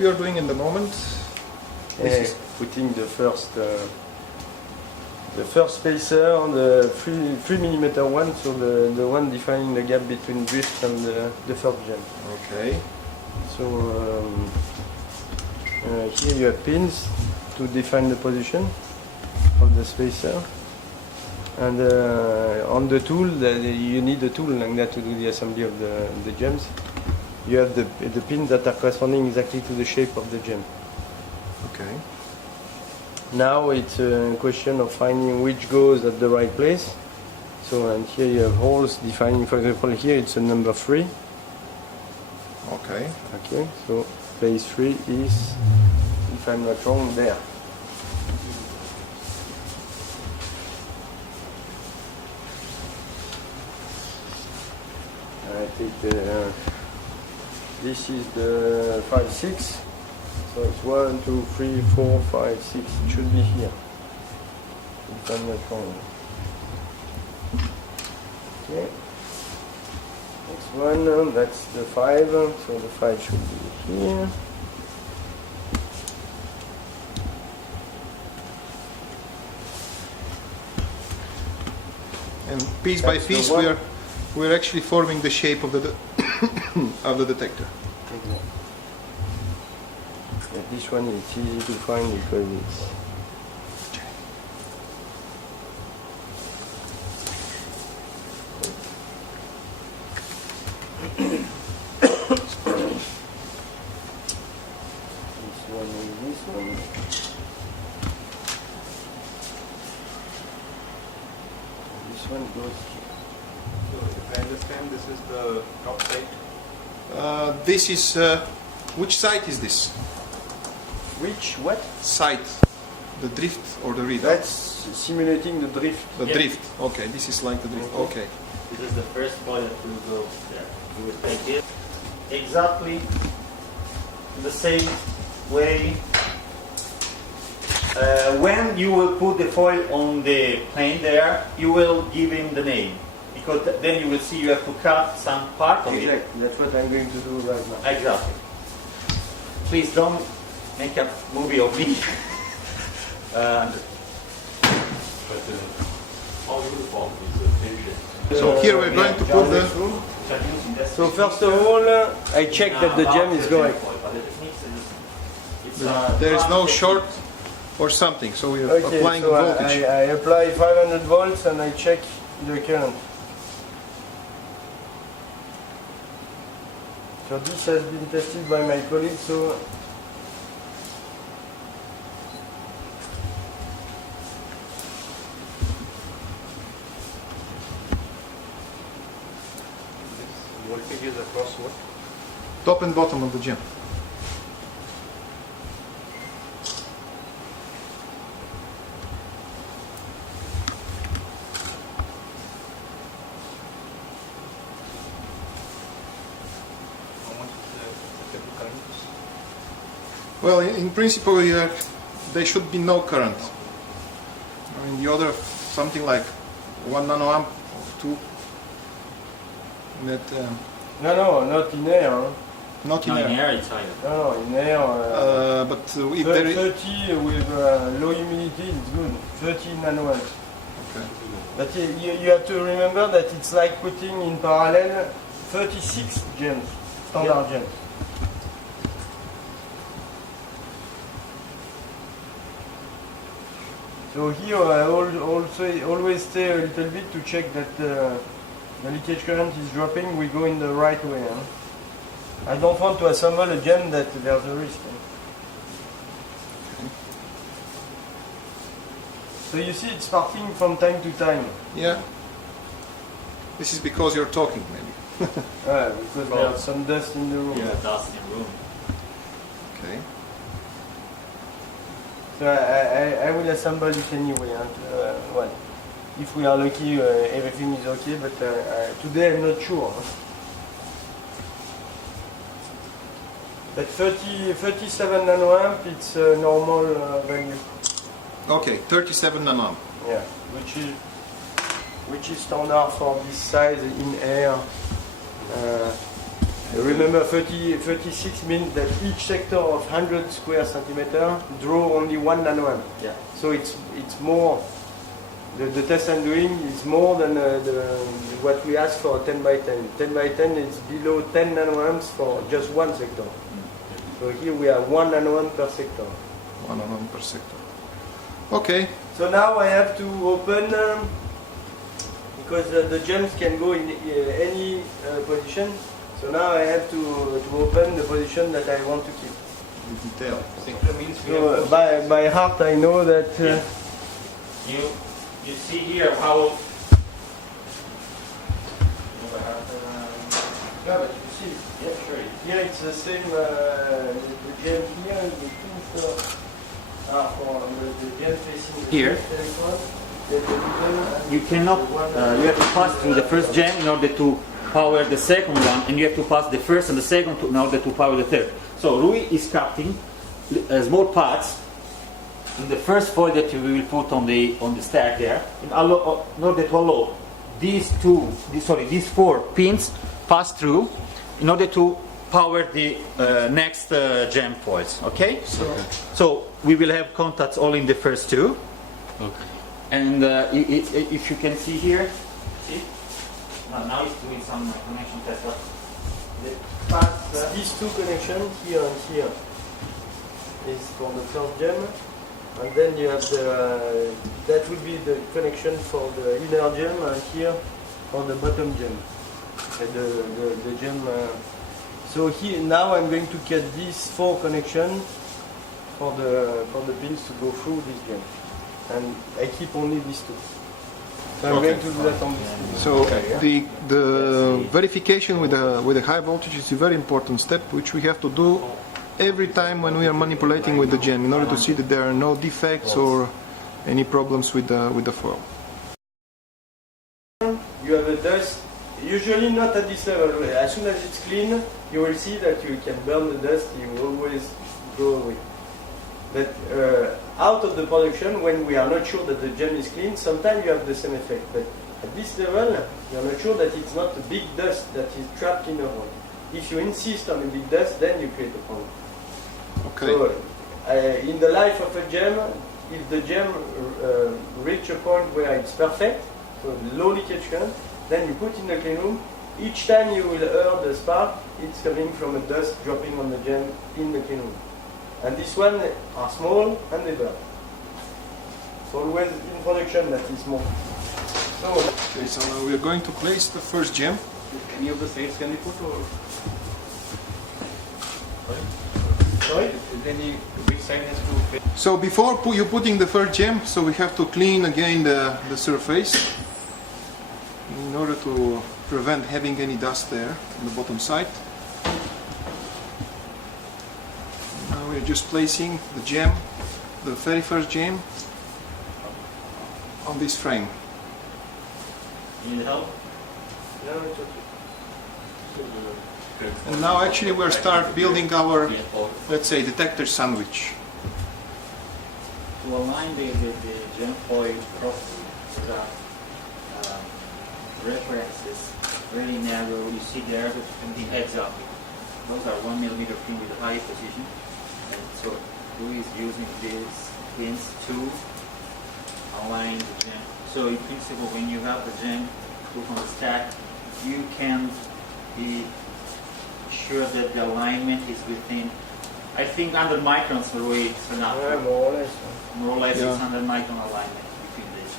we are doing in the moment? This is putting the first spacer on the 3 millimeter one, so the one defining the gap between drift and the first gem. okay. So here you have pins to define the position of the spacer, and on the tool you need a tool like that to do the assembly of the gems. You have the pins that are corresponding exactly to the shape of the gem. Okay. Now it's a question of finding which goes at the right place. So, and here you have holes defining, for example, here it's a number 3. Okay. Okay, so place 3 is, if I'm not wrong, there. I think this is the 5, 6. So it's 1, 2, 3, 4, 5, 6. It should be here. If I'm not wrong. Okay. Next one, that's the 5. So the 5 should be here. And piece by piece, we're actually forming the shape of the of the detector. Exactly. Yeah, this one is easy to find because it's this one and this one. This one goes here. So if I understand, this is the top side. This is which site is this? Which what? Site, the drift or the read? That's simulating the drift. The Yeah. drift. Okay, this is like the drift. Okay. This is the first foil that will go there. You will take it exactly the same way. When you will put the foil on the plane there, you will give him the name. Because then you will see you have to cut some part of it. Exactly. That's what I'm going to do right now. Exactly. Please don't make a movie of me. How uniform is the tension? So here we're going to put the. So first of all, I check that the gem is going. There is no short or something, so we are Okay, applying so voltage. I apply 500 volts and I check the current. So this has been tested by my colleague, so Voltages across what? Top and bottom of the gem. How much is the detector current? Well, in principle, there should be no current. I mean, the other something like 1 nanoamp or 2. That no, not in air. Huh? not in No, in air. air it's higher. No, in air. But if there is 30 with low humidity is good. 30 nanoamps. okay. But you have to remember that it's like putting in parallel 36 gems, standard gems. So here I always stay a little bit to check that the leakage current is dropping. We go in the right way. Huh? I don't want to assemble a gem that there's a risk. Huh? So you see it's sparking from time to time. Yeah. This is because you're talking, maybe. Because there's some dust in the room. Yeah, dust in room. Okay. So I will assemble it anyway. Well, if we are lucky, everything is okay. But today I'm not sure. But 37 nanoamp, it's a normal value. Okay, 37 nanoamp. Yeah, which is standard for this size in air. Remember, 36 means that each sector of 100 square centimeter draw only 1 nanoamp. Yeah. So it's more. The test I'm doing is more than what we ask for 10 by 10. 10 by 10 is below 10 nanoamps for just one sector. So here we are 1 nanoamp per sector. 1 nanoamp per sector. Okay. So now I have to open, because the gems can go in any position. So now I have to open the position that I want to keep. In detail. Sector means we So have by heart I know that. You see here how. Yeah, but you see, Yeah, sure. here it's the same. The gem here, the pins are for the gem facing the Here. first electron. The middle and You cannot. the one You have to pass through the first gem in order to power the second one, and you have to pass the first and the second in order to power the third. So Rui is cutting small parts in the first foil that you will put on the stack there, in order to allow these four pins pass through in order to power the next gem foils. Okay? So we will have contacts all in the first two. Okay. And if you can see here, see? Now it's doing some connection test. But these two connections here and here is for the first gem, and then you have that will be the connection for the inner gem, and here for the bottom gem, and the gem. So here now I'm going to cut these 4 connections for the pins to go through this gem, and I keep only these 2. So I'm going to do that on this. So the verification with the high voltage is a very important step, which we have to do every time when we are manipulating with the gem, in order to see that there are no defects or any problems with the foil. You have a dust, usually not at this level. As soon as it's clean, you will see that you can burn the dust, you always go away. But out of the production, when we are not sure that the gem is clean, sometimes you have the same effect. But at this level, you are not sure that it's not a big dust that is trapped in a hole. If you insist on a big dust, then you create a problem. Okay. So, in the life of a gem, if the gem reach a point where it's perfect, so low leakage current, then you put in the clean room. Each time you will hear the spark, it's coming from a dust dropping on the gem in the clean room. And this one are small and they burn. It's always in production that is small. Okay, so now we are going to place the first gem. any of the sides can be put or Sorry? is any which side has to fit? So before you putting the first gem, so we have to clean again the surface in order to prevent having any dust there on the bottom side. Now we're just placing the gem, the very first gem, on this frame. You need help? No, it's okay. And now actually we'll start building our, let's say, detector sandwich. To align the gem foil properly, there are references very narrow. You see there the exactly. Those are 1 millimeter pin with a high precision. And so Louis is using these pins to align the gem. So in principle, when you have the gem put on the stack, you can be sure that the alignment is within, I think, 100 microns, Louis, it's enough. Yeah, more or less. More or less Yeah. 600 micron alignment between these.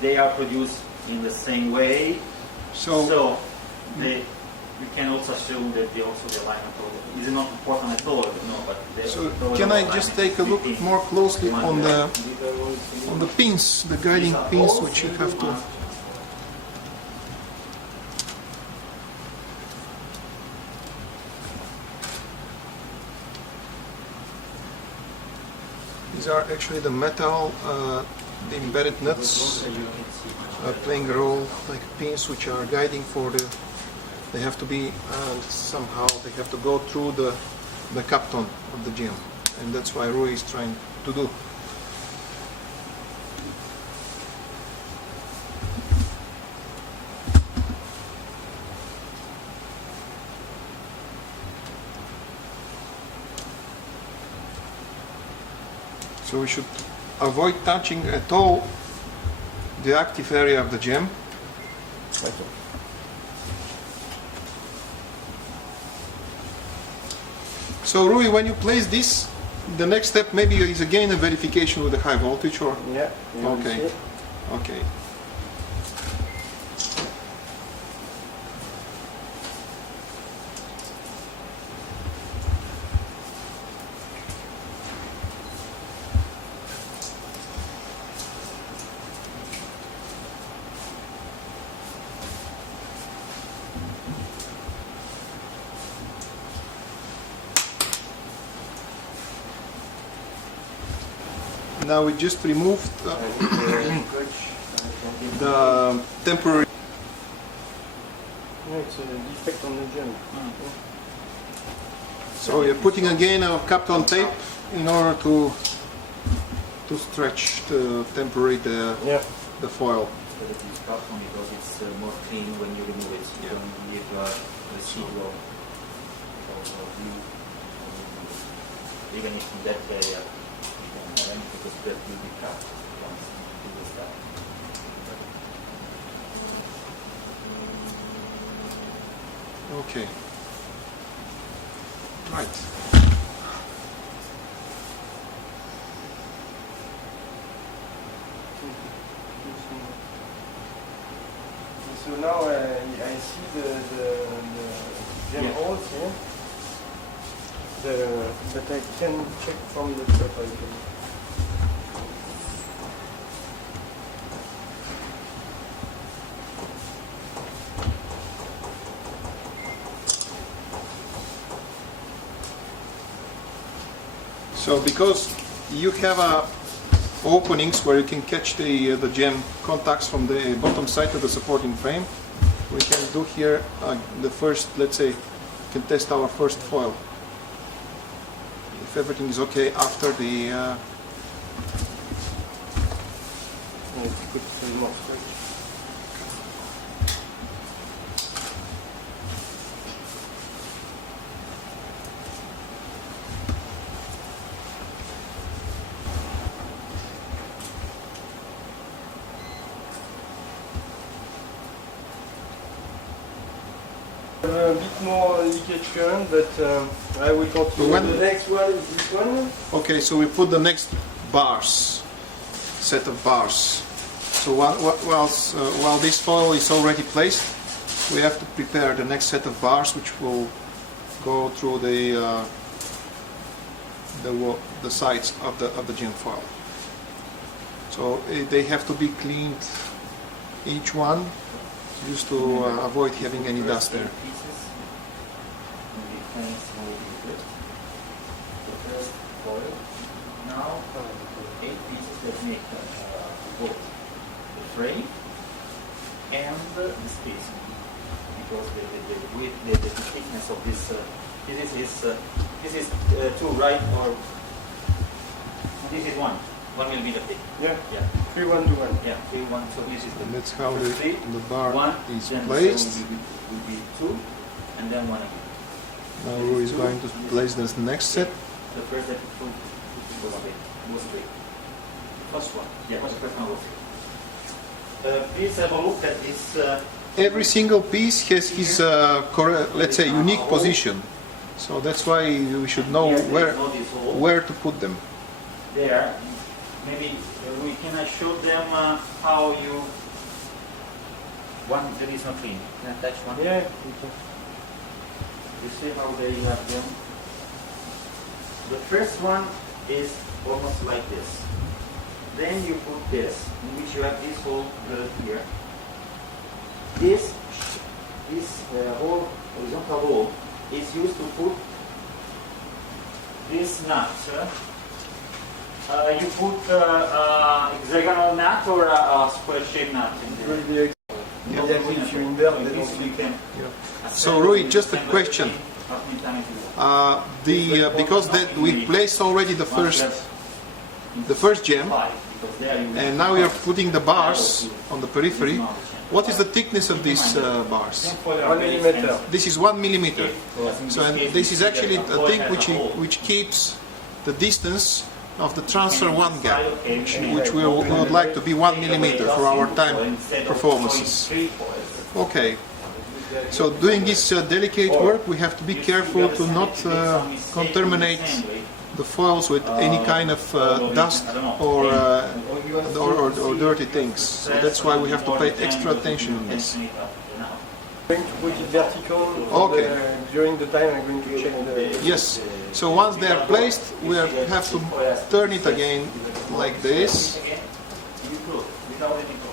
They are produced in the same way, So we can also assume that the alignment is not important at all. No, but can I just take a look more closely on the pins, the guiding pins, which you have to. These are actually the metal, the embedded nuts playing a role, like pins which are guiding for the. They have to be somehow. They have to go through the capton of the gem, and that's why Rui is trying to do. So we should avoid touching at all the active area of the gem. Okay. So Rui, when you place this, the next step maybe is again a verification with the high voltage, or Yeah. You will okay, see. okay. Now we just removed the temporary. No, it's a defect on the gem. So you're putting again a Kapton tape in order to stretch the temporary Yeah. the foil. So that is carbon because it's more clean when you remove it. You don't leave residual of glue. Even if in that area you don't have anything, because that will be cut once you do the stuff. Okay. Right. So now I see the gem Yeah. holes here. But I can check from the top. I can. So because you have openings where you can catch the gem contacts from the bottom side of the supporting frame, we can do here the first, let's say, can test our first foil. If everything is okay after the It's good to remove it. A bit more leakage current, but I will continue. When- The next one is this one. okay, so we put the next bars, set of bars. So while this foil is already placed, we have to prepare the next set of bars, which will go through the sides of the gem foil. So they have to be cleaned, each one, just to avoid having any dust there. Pieces will be cleansed with it. The first foil. Now, 8 pieces that make both the frame and the spacing, because the width, the thickness of this this is 2, right? Or this is 1 millimeter thick. Yeah. Yeah, 3, 1 to 1. yeah, 3, 1. So this is the And that's how first three, the bar 1, is then placed. the second will be 2, and then 1 again. Now Rui is going to place this next set. The first that was straight. Was straight. First one. Yeah, the first one was straight. Please have a look at this. Every single piece has his, let's say, unique position. So that's why we should know here, where this hole where to put them. there. Maybe we can show them how you. One that is not clean. Can I touch one? Yeah. You see how they have them? The first one is almost like this. Then you put this, in which you have this hole here. This whole horizontal hole is used to put this nut. You put hexagonal nut or a square-shaped nut in It there. will be Yeah. if you invert, So they this don't we leak. can. So Rui, just a question. Because that we placed already the first gem, and now we are putting the bars on the periphery. What is the thickness of these bars? 1 millimeter. This is 1 millimeter. So and this is actually a thing which keeps the distance of the transfer 1 gap, which we would like to be 1 millimeter for our time performances. Okay. So doing this delicate work, we have to be careful to not contaminate the foils with any kind of dust or dirty things. So that's why we have to pay extra attention in this. I'm going to put it vertical. Okay. During the time I'm going to check the... Yes. So once they are placed, we have to turn it again like this.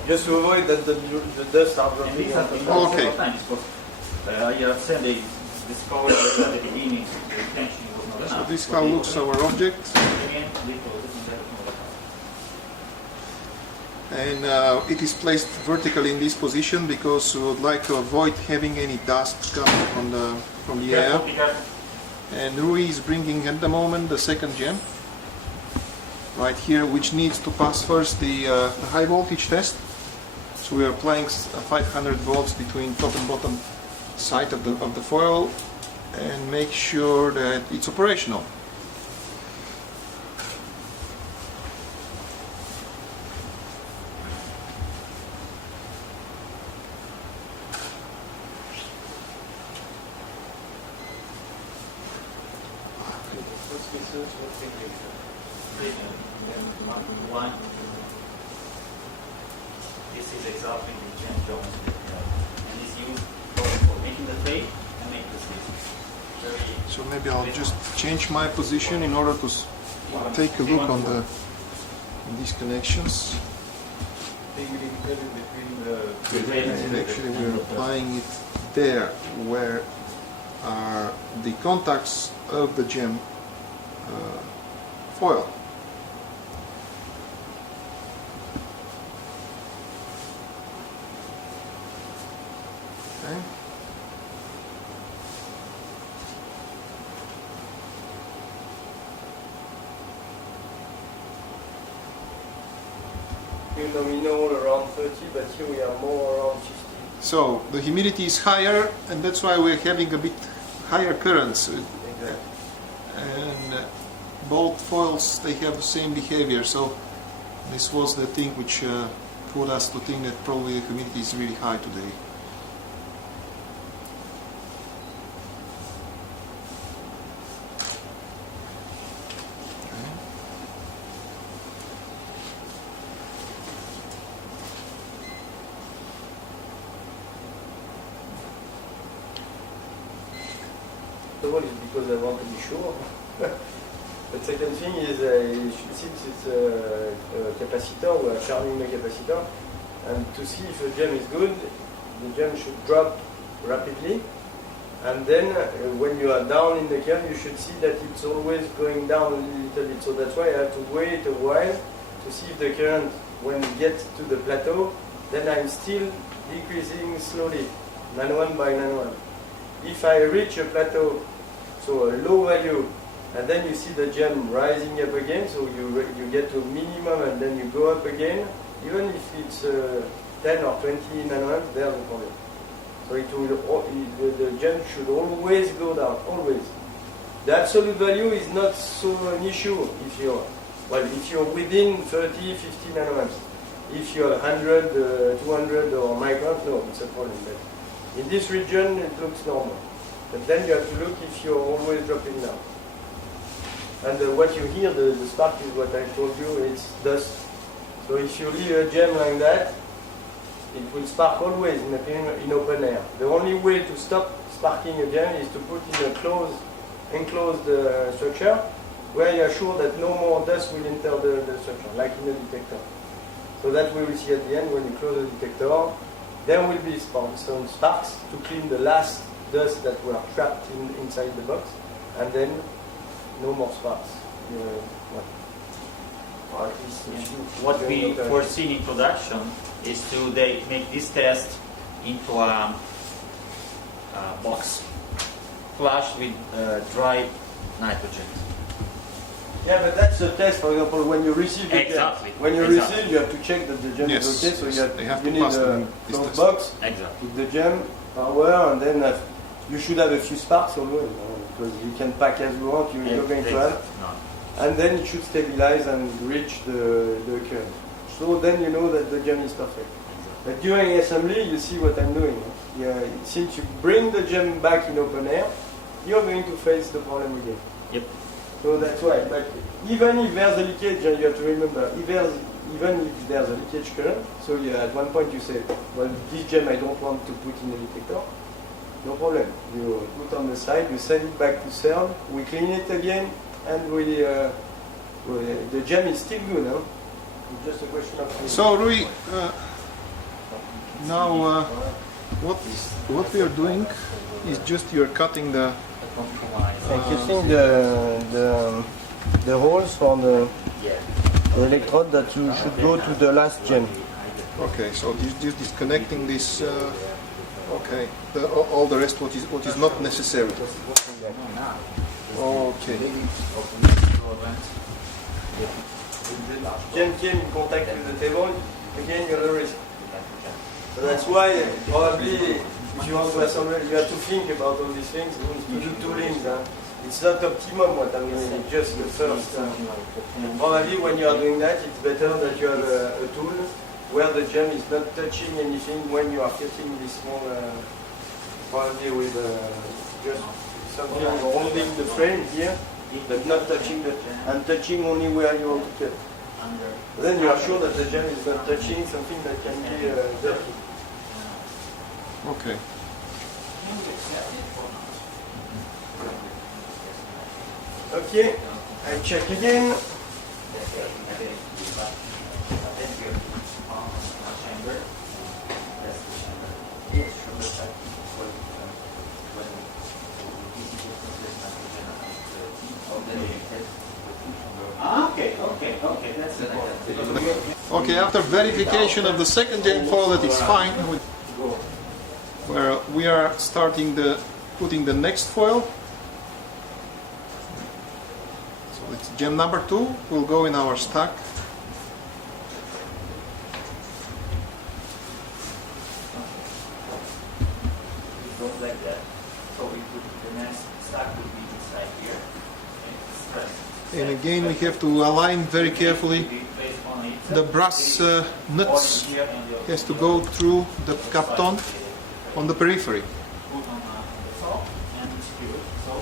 Just to avoid that the dust are dropping. Okay. I said they discovered at the beginning the tension was not So enough. this how looks our object. And it is placed vertically in this position because we would like to avoid having any dust coming from the air. And Rui is bringing at the moment the second gem right here, which needs to pass first the high voltage test. So we are applying 500 volts between top and bottom side of the foil and make sure that it's operational. One. This is exactly the gem joint and is used for making the plate and making the sleeves. So maybe I'll just change my position in order to take a look on these connections. And actually we're applying it there where are the contacts of the gem foil. Okay. Nominal around 30, but here we are more around 50. So the humidity is higher, and that's why we're having a bit higher currents. Exactly. And both foils, they have the same behavior. So this was the thing which put us to think that probably the humidity is really high today. The one is because I want to be sure. The second thing is, since it's a capacitor, we are charging the capacitor, and to see if a gem is good, the gem should drop rapidly, and then when you are down in the curve, you should see that it's always going down a little bit. So that's why I have to wait a while to see if the current, when it gets to the plateau, then I'm still decreasing slowly, nan one by nan one. If I reach a plateau, so a low value, and then you see the gem rising up again, so you get to a minimum and then you go up again, even if it's 10 or 20 nanoamps, there's a problem. So the gem should always go down, always. The absolute value is not so an issue if you're within 30, 50 nanoamps. If you're 100, 200 or microns, no, it's a problem. But in this region, it looks normal. But then you have to look if you're always dropping down. And what you hear, the spark is what I told you, it's dust. So if you leave a gem like that, it will spark always in open air. The only way to stop sparking a gem is to put in a enclosed structure where you are sure that no more dust will enter the structure, like in a detector. So that we will see at the end when you close the detector. There will be some sparks to clean the last dust that were trapped inside the box, and then no more sparks. Or at least What we foresee in production is to make this test into a box flushed with dry nitrogen. Yeah, but that's a test. For example, when you receive the Exactly. gem, when you receive, you have to check that the gem Yes, is okay. So they have you to need pass a this closed test. box Exactly. with the gem power, and then you should have a few sparks always, because you can pack as you want. You're going to have. No. and then it should stabilize and reach the current. So then you know that the gem is perfect. But during assembly, you see what I'm doing. Yeah, since you bring the gem back in open air, you're going to face the problem again. Yep. So that's why. But even if there's a leakage, you have to remember, even if there's a leakage current, so at one point you say, well, this gem I don't want to put in the detector, no problem. You put on the side, you send it back to CERN, we clean it again, and the gem is still good. Huh? It's just a question of... So Rui, now what we are doing is just you're cutting the... I'm cutting the holes for the electrode that you should go to the last gem. Okay, so just disconnecting this. Okay, all the rest what is not necessary. Okay. Gem came in contact with the table, again you're the risk. So that's why probably if you want to assemble, you have to think about all these things. You do two rings. It's not optimum what I'm doing, it's just the first. Probably when you are doing that, it's better that you have a tool where the gem is not touching anything when you are cutting this small, probably with just something holding the frame here, but not touching and touching only where you want to cut. Then you are sure that the gem is not touching something that can be dirty. Okay. Okay, I check again. Okay, that's important. Okay, after verification of the second gem foil that is fine, where we are starting putting the next foil. So it's gem number 2 will go in our stack. Goes like that. So we put the next stack will be inside here. And again, we have to align very carefully. The brass nuts has to go through the capton on the periphery. Put on the top and screw it, so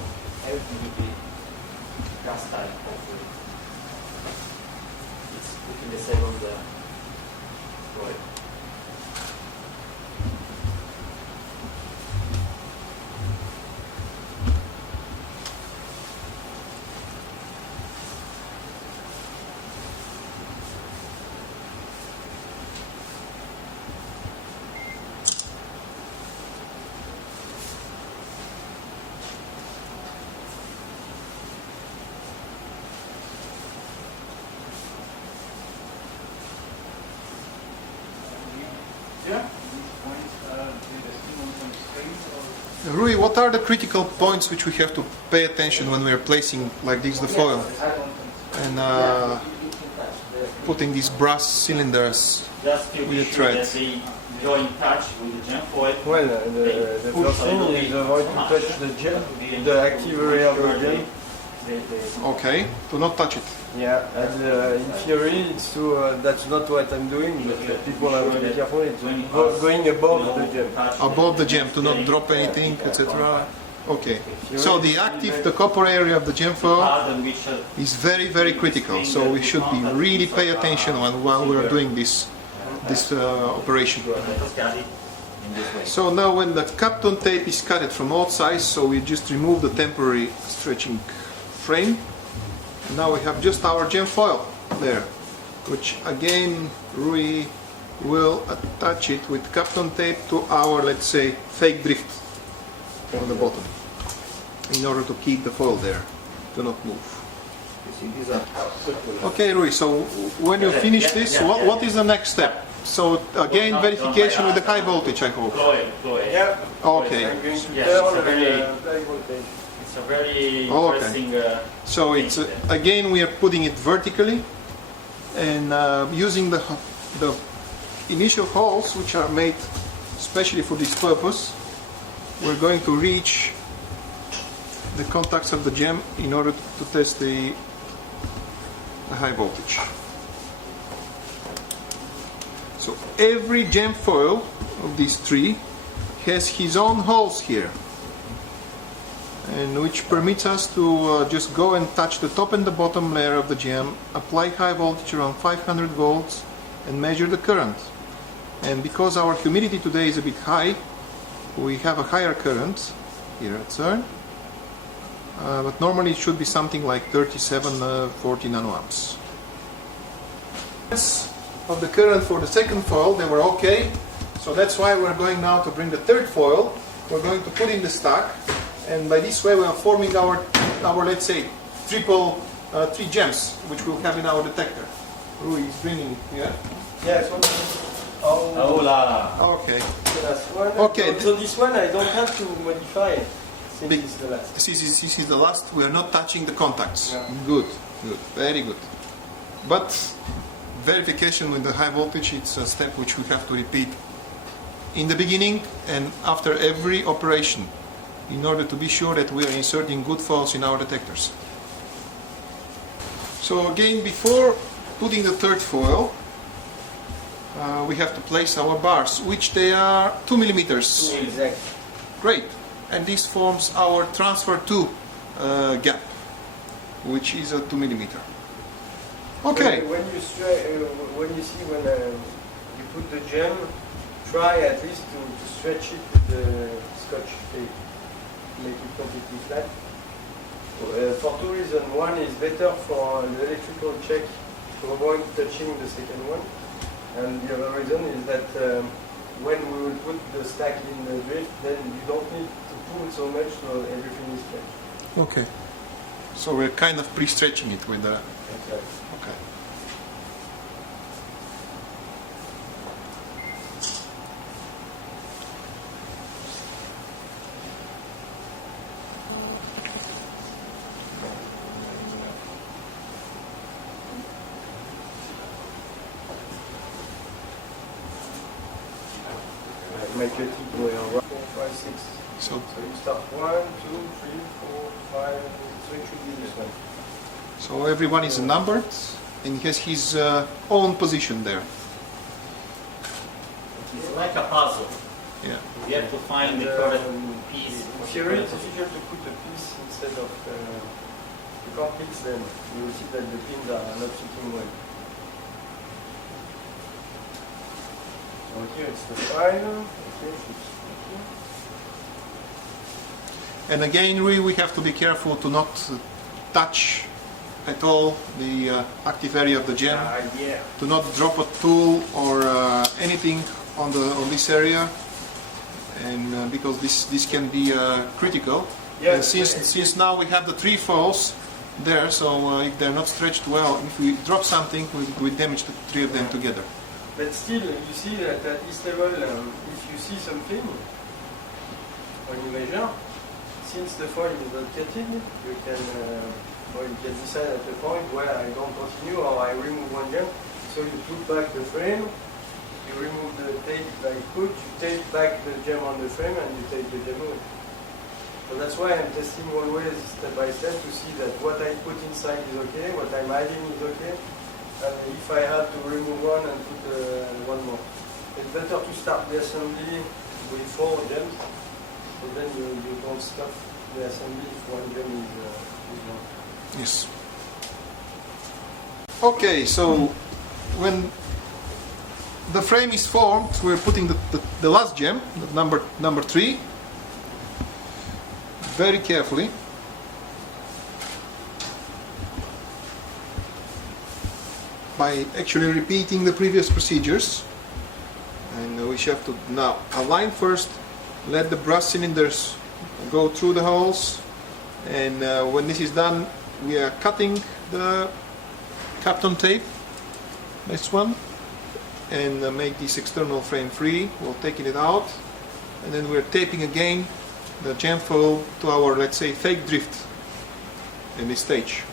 everything will be gas tight. Hopefully, it's putting the second coil. Rui, what are the critical points which we have to pay attention when we are placing like this the foil and putting these brass cylinders Just to be with the sure that threads? they go in touch with the gem foil. Well, the first thing is avoid to touch the gem, the active area of the gem. Okay, to not touch it. Yeah, and in theory, it's to, that's not what I'm doing, but people have to be careful. It's going above the gem. Above the gem, to not drop anything, etc. Okay, so the copper area of the gem foil is very, very critical. So we should be really pay attention while we are doing this operation. So now when the capton tape is cut from all sides, so we just remove the temporary stretching frame. Now we have just our gem foil there, which again we will attach it with capton tape to our, let's say, fake drift on the bottom in order to keep the foil there, to not move. Okay, Rui, so when you finish this, what is the next step? So again, verification with the high voltage, I hope. Yeah. Okay. It's a very interesting. So it's again we are putting it vertically and using the initial holes which are made especially for this purpose. We're going to reach the contacts of the gem in order to test the a high voltage. So every gem foil of these three has his own holes here, and which permits us to just go and touch the top and the bottom layer of the gem, apply high voltage around 500 volts, and measure the current. And because our humidity today is a bit high, we have a higher current here at CERN, but normally it should be something like 40 nanoamps. Of the current for the second foil, they were okay, so that's why we're going now to bring the third foil. We're going to put in the stack, and by this way we are forming our let's say three gems which we'll have in our detector. Rui is bringing it here. Yes. Oh la. Okay. The last one. Okay. So this one I don't have to modify since Big- it's the last. This is the last. We are not touching the contacts. Yeah. Good, very good. But verification with the high voltage, it's a step which we have to repeat in the beginning and after every operation in order to be sure that we are inserting good foils in our detectors. So again, before putting the third foil, we have to place our bars, which they are 2 millimeters. Exactly. Great. And this forms our transfer 2 gap, which is a 2 millimeter. Okay. When you put the gem, try at least to stretch it with the scotch tape, make it completely flat. For two reasons. One is better for the electrical check to avoid touching the second one, and the other reason is that when we will put the stack in the drift, then you don't need to pull so much, so everything is stretched. Okay. So we're kind of pre-stretching it with the... Exactly. Okay. Make it where 1, 4, 5, 6. So So you start 1, 2, 3, 4, 5, so it should be this one. so everyone is numbered and he has his own position there. It's like a puzzle. Yeah. You have to find the And, correct piece. In theory, it's easier to put a piece instead of you can't mix them. You will see that the pins are not fitting well. So here it's the 5. Okay, it's okay. And again, we have to be careful to not touch at all the active area of the gem. Yeah. To not drop a tool or anything on this area, and because this can be critical. Yeah, And since now we have the 3 foils there, so if they're not stretched well, if we drop something, we damage the 3 of them together. But still, you see that at this level, if you see something, when you measure, since the foil is not cutting, you can decide at the point where I don't continue or I remove one gem. So you put back the frame, you remove the tape like put, you tape back the gem on the frame and you take the gem away. So that's why I'm testing always step by step to see that what I put inside is okay, what I'm adding is okay. And if I have to remove one and put one more. It's better to start the assembly with 4 gems, so then you don't stop the assembly if one gem is wrong. Yes. Okay, so when the frame is formed, we're putting the last gem, the number 3, very carefully. By actually repeating the previous procedures, and we have to now align first, let the brass cylinders go through the holes, and when this is done, we are cutting the Kapton tape, this one, and make this external frame free. We're taking it out, and then we're taping again the gem foil to our, let's say, fake drift in this stage.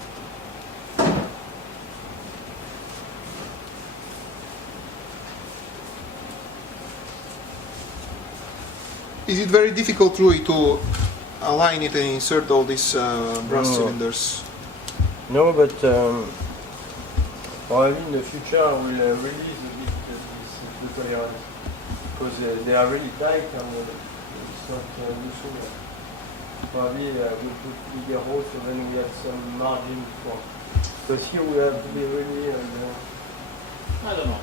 Is it very difficult, Rui, to align it and insert all these brass cylinders? No, but Probably in the future I will release a bit the tolerance because they are really tight and it's not useful. Probably we'll put bigger holes so then we have some margin for. Because here we have to be really. I don't know.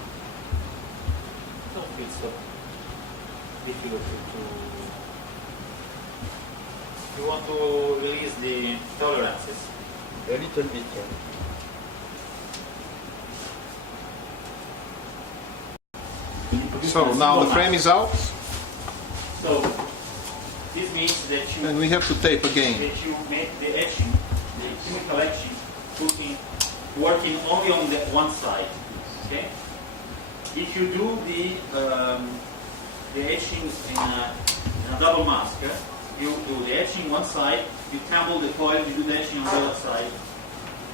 I don't think so difficult to. You want to release the tolerances? A little bit, yeah. So now the frame is out, So this means that you and we have to tape again. that you make the etching, the chemical etching, working only on the one side. Okay. If you do the etching in a double mask, you do the etching one side, you tumble the coil, you do the etching on the other side.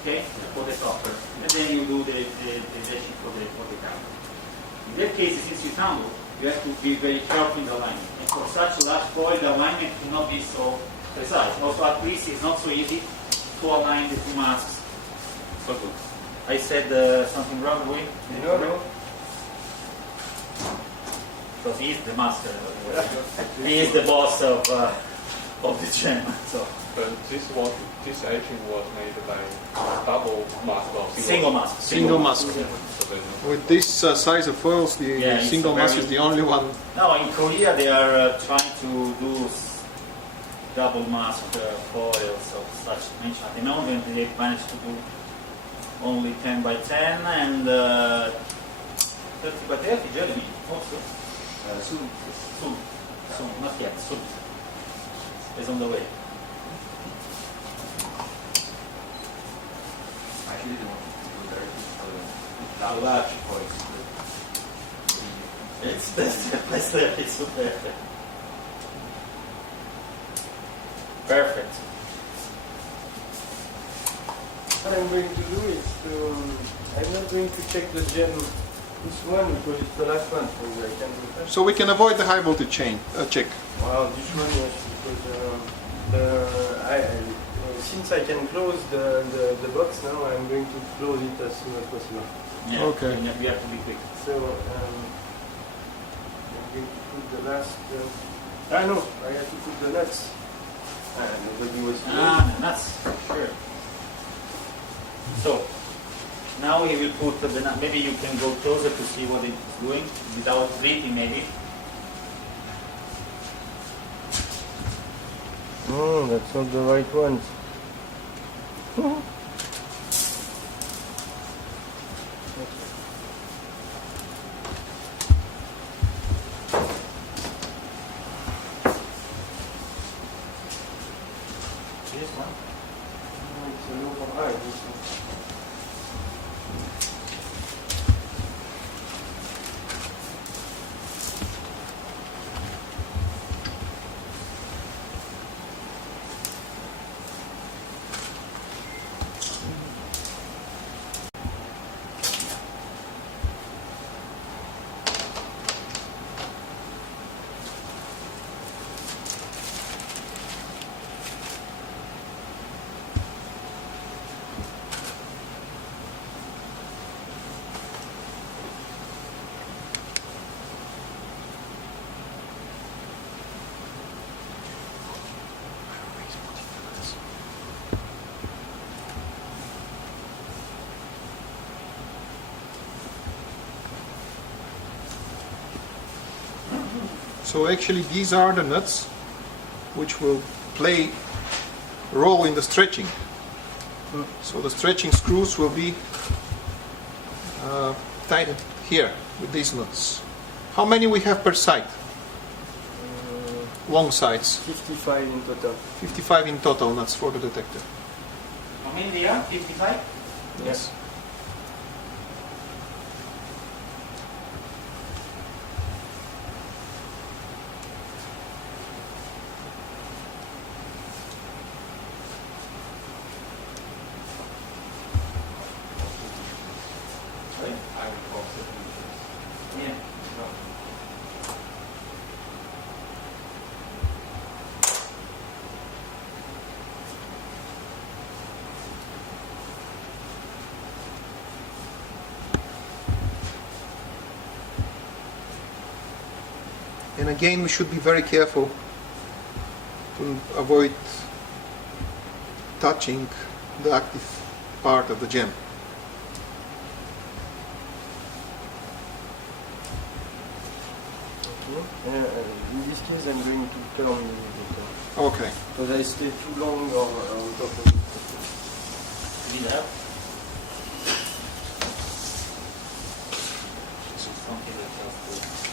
Okay, for the copper, and then you do the etching for the copper. In that case, since you tumble, you have to be very careful in the alignment. And for such a large coil, the alignment cannot be so precise. Also, at least it's not so easy to align the two masks. So good. I said something wrong, Louis? No. Because he is the master. He is the boss of the chairman. So This etching was made by double mask or single mask. Single mask. So there's no- With this size of foils, the Yeah, single it's mask very- is the only one. Now in Korea they are trying to do double mask foils of such nature. At the moment they managed to do only 10 by 10 and 30 by 30 Germany also. Soon, not yet, soon. It's on the way. Actually, they want to go directly for the Large voice. It's there, it's there. Perfect. What I'm going to do is I'm not going to check the gem this one because it's the last one, so I can do that. So we can avoid the high voltage chain check. Wow, this one yes, because since I can close the box now, I'm going to close it as soon as possible. Yeah, Okay. we have to be quick. So I'm going to put the last. No, I have to put the nuts. Nobody was here. Nuts, sure. So, now we will put the nut. Maybe you can go closer to see what it's doing without breathing, maybe. That's not the right ones. This one. It's a little high. This one. So actually these are the nuts which will play a role in the stretching. So the stretching screws will be tightened here with these nuts. How many we have per side? Long sides. 55 in total. 55 in total nuts for the detector. How many they are? 55? Yes. I would call it Yeah. And again, we should be very careful to avoid touching the active part of the gem. In this case, I'm going to turn the detector. Okay. Because I stay too long on top of it. Need help? Something that helps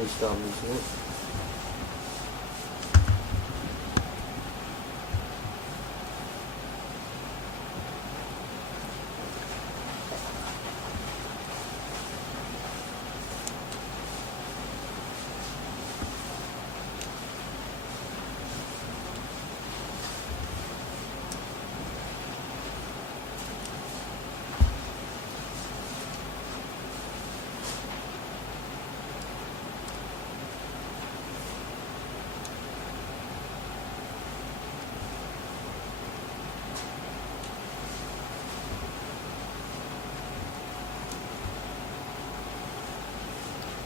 We start this way.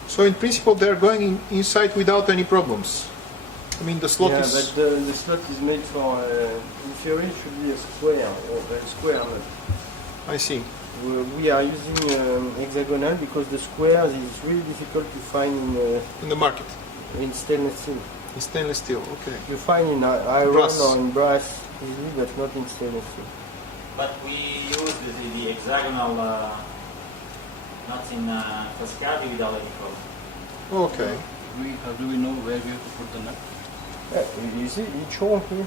So in principle, they're going inside without any problems. I mean, the slot Yeah, is... but the slot is made for, in theory, it should be a square, or a square nut. I see. We are using hexagonal because the squares is really difficult to find In the market. in stainless steel. In stainless steel, okay. You find in iron Brass. or in brass easily, but not in stainless steel. But we use the hexagonal nuts in Frascati without any problem. Okay. How do we know where we have to put the nut? You see each hole here?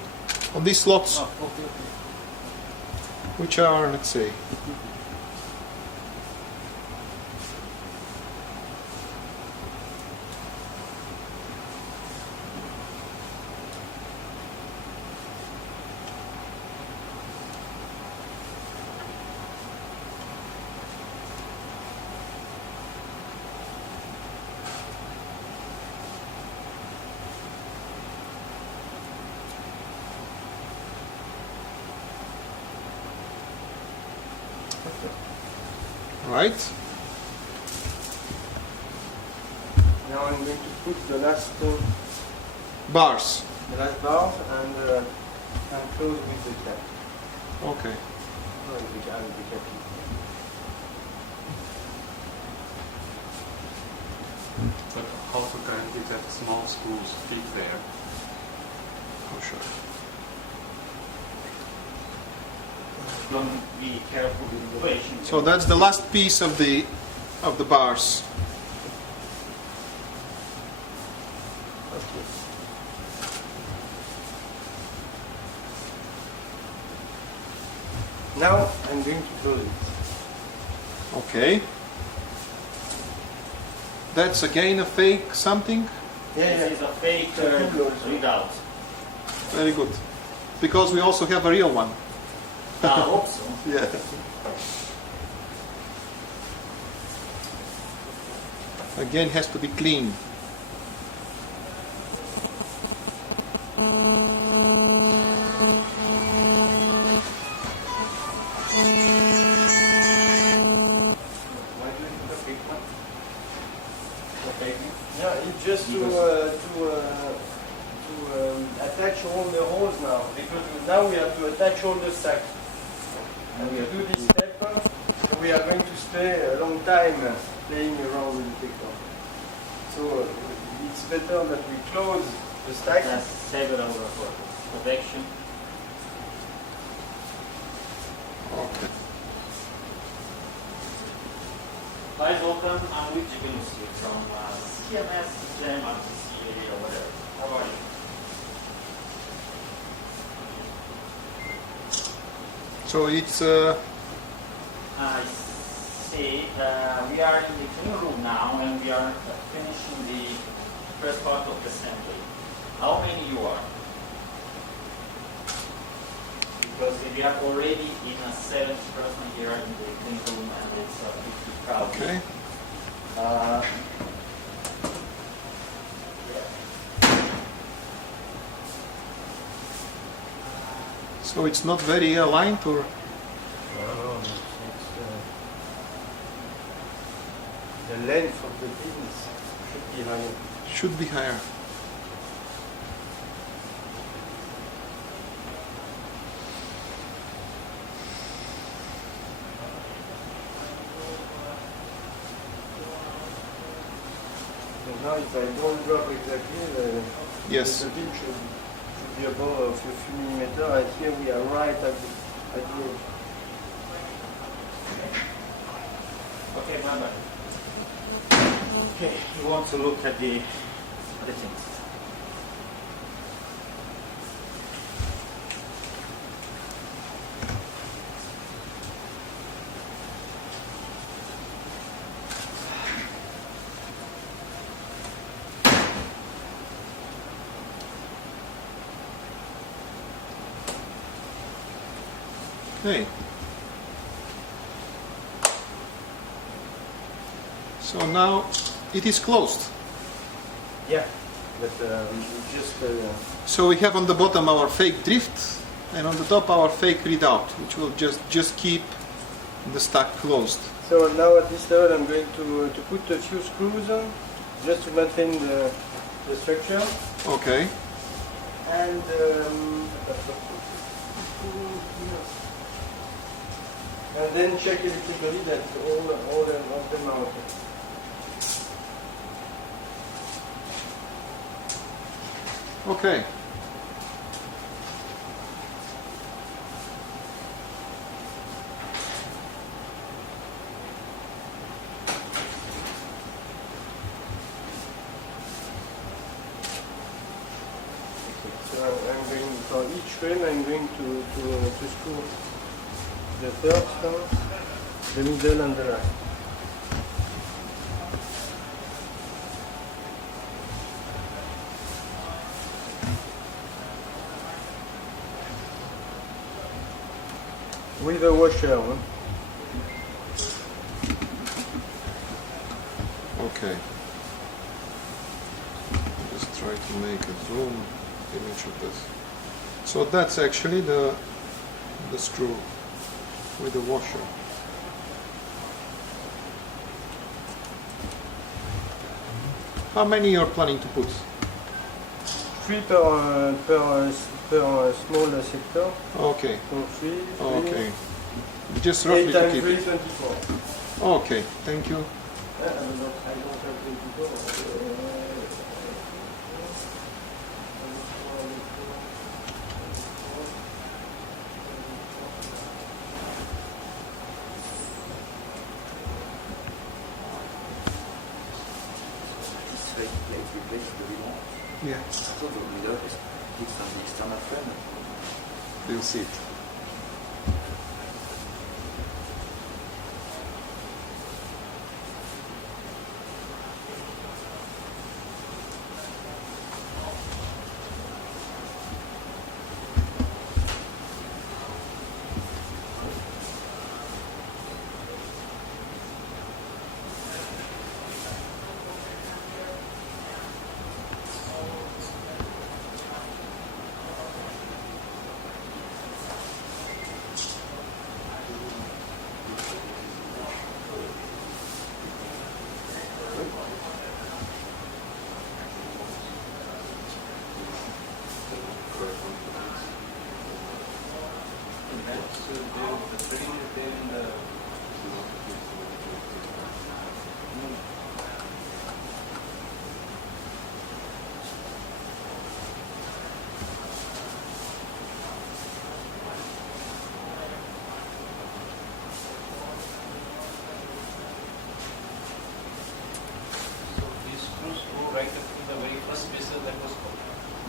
On these slots, Oh, okay. which are, let's say, right? Now I'm going to put the last Bars. bars and close with the cap. Okay. Oh, the cap. But how to guarantee that small screws fit there? Oh, sure. Don't be careful with innovation. So that's the last piece of the bars. Okay. Now I'm going to close it. Okay. That's again a fake something. This is a fake readout. Very good. Because we also have a real one. I hope so. Yeah. Again, has to be clean. Yeah, it's just to attach all the holes now, because now we have to attach all the stacks. And we do this step, so we are going to stay a long time playing around with the detector. So it's better that we close the stack. That's several protection. Okay. Guys, welcome. I'm with Jibinusi from CMS GE1 or whatever. How are you? So it's I see. We are in the clean room now, and we are finishing the first part of the assembly. How many you are? Because we are already in a 70 person here in the clean room, and it's 50 crowd. okay. So it's not very aligned, or The length of the pins should be higher. Should be higher. And now if I don't drop exactly, Yes. the pin should be above a few millimeters. And here we are right at the edge. Okay, bye-bye. Okay, you want to look at the things. Okay. So now it is closed. Yeah, but we just So we have on the bottom our fake drift and on the top our fake readout, which will just keep the stack closed. so now at this level I'm going to put a few screws on just to maintain the structure Okay. and then check electrically that all of them are okay. Okay. So I'm going for each frame I'm going to screw the third first, the middle and the right. With a washer. Huh? Okay. Just try to make a zoom image of this. So that's actually the screw with the washer. How many you're planning to put? 3 per small sector. Okay. So 3. Okay. Just 8 roughly to times keep 3, it. 24. Okay. Thank you. I don't have 24. Yeah. So the leader is put some external frame. You'll see it.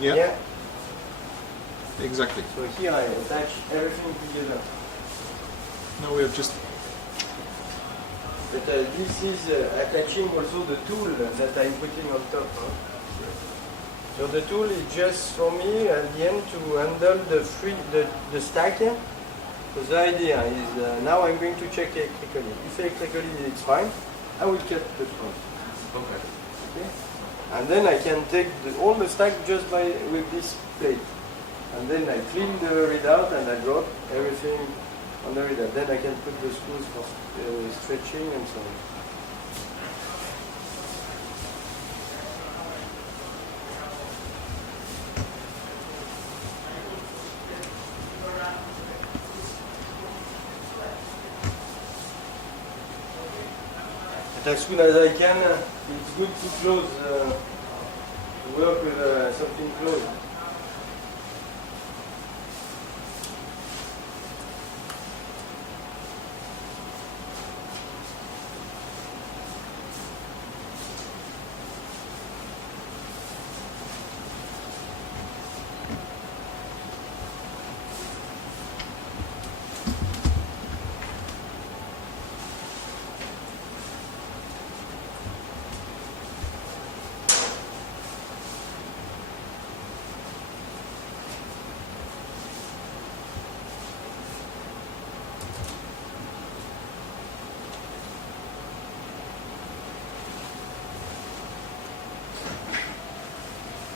Yeah. Exactly. So here I attach everything together. Now we have just. But this is attaching also the tool that I'm putting on top. Huh? So the tool is just for me at the end to handle the stack. So the idea is now I'm going to check electrically. If electrically it's fine, I will cut the front. Okay. And then I can take all the stack just with this plate. And then I clean the readout and I drop everything on the readout. Then I can put the screws for stretching and so on. as soon as I can. It's good to close, to work with something close.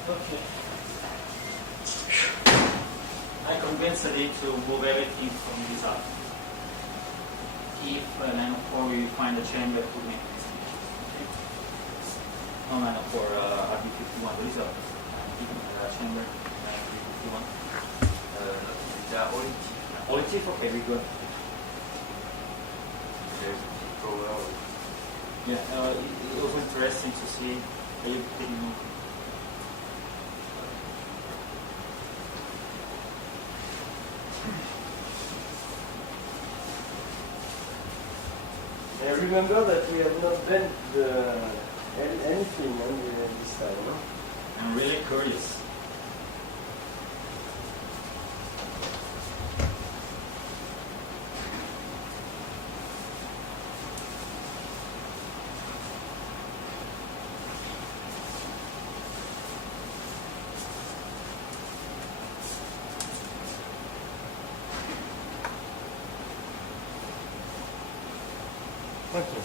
Okay. I convinced him to move everything from this up. If line of 4 we find a chamber to make this. Okay. No line of 4 RB51, there is a chamber, RB51. Only chief, okay, we go. Yeah, it was interesting to see everything. I remember that we have not bent anything this time. No? I'm really curious. Okay.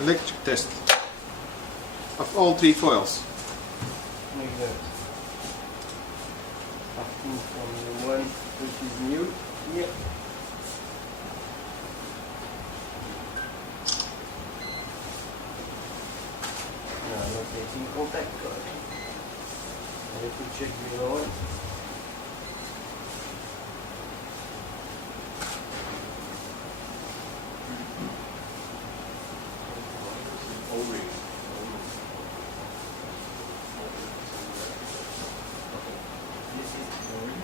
Electric test of all 3 foils. Like that. Starting from the one which is new here. No, not making contact. I have to check the other one. This is green.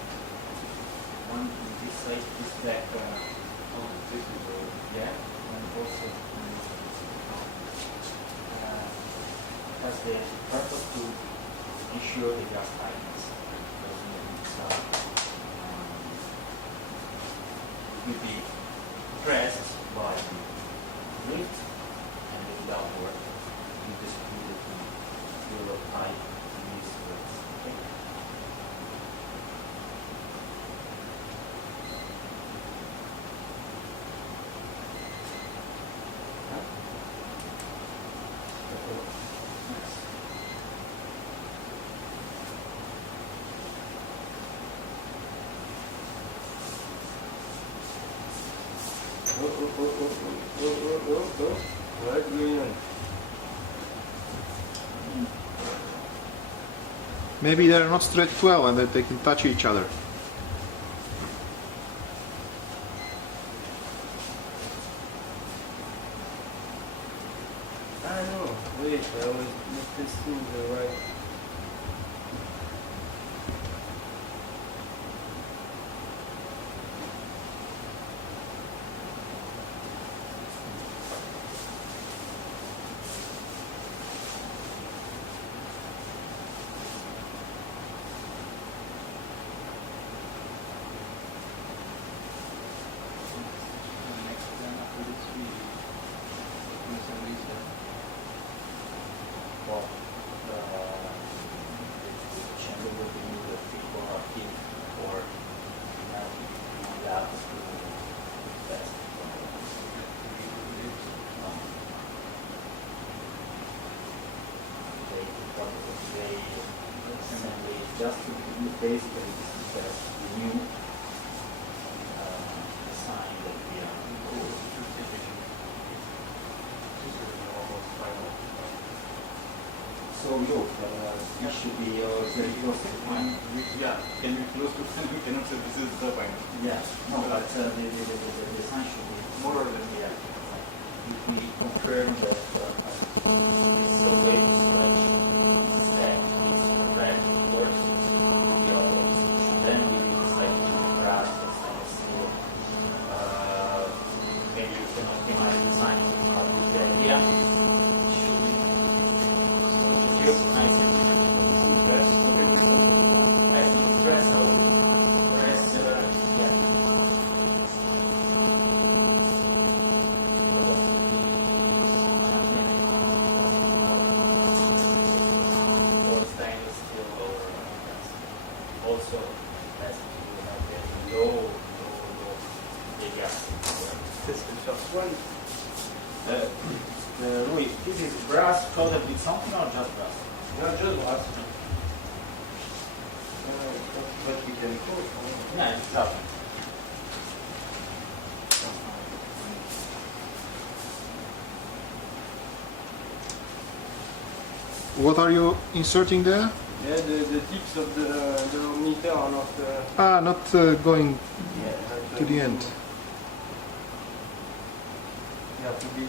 One on this side is black. This is yeah, and also that's the purpose to ensure the gas tightness. Will be pressed by the grit and the downward. You just put it in your pipe in this way. Okay? What's going on? Maybe they're not stretched well and that they can touch each other. Ah no, wait, I was not testing the right. Chamber will be either 3 or 15 or that that's they assembly just to basically test the new design that we are. This is almost final. for you. It should be very close to the point. Yeah, can be close to we cannot say this is the point. Yeah, no, but the sign should be More or less. yeah. If we confirm that this way to stretch stack is correct, it works, the other then we will select brass or stainless steel. Maybe you can optimize the sign with the idea. Also has to do like a low area. This is the first one. Louis, this is brass coated with something or just brass? Not just brass. But we can coat. Yeah, exactly. What are you inserting there? Yeah, the tips of the meter are not. Not going to the end. Yeah, too big.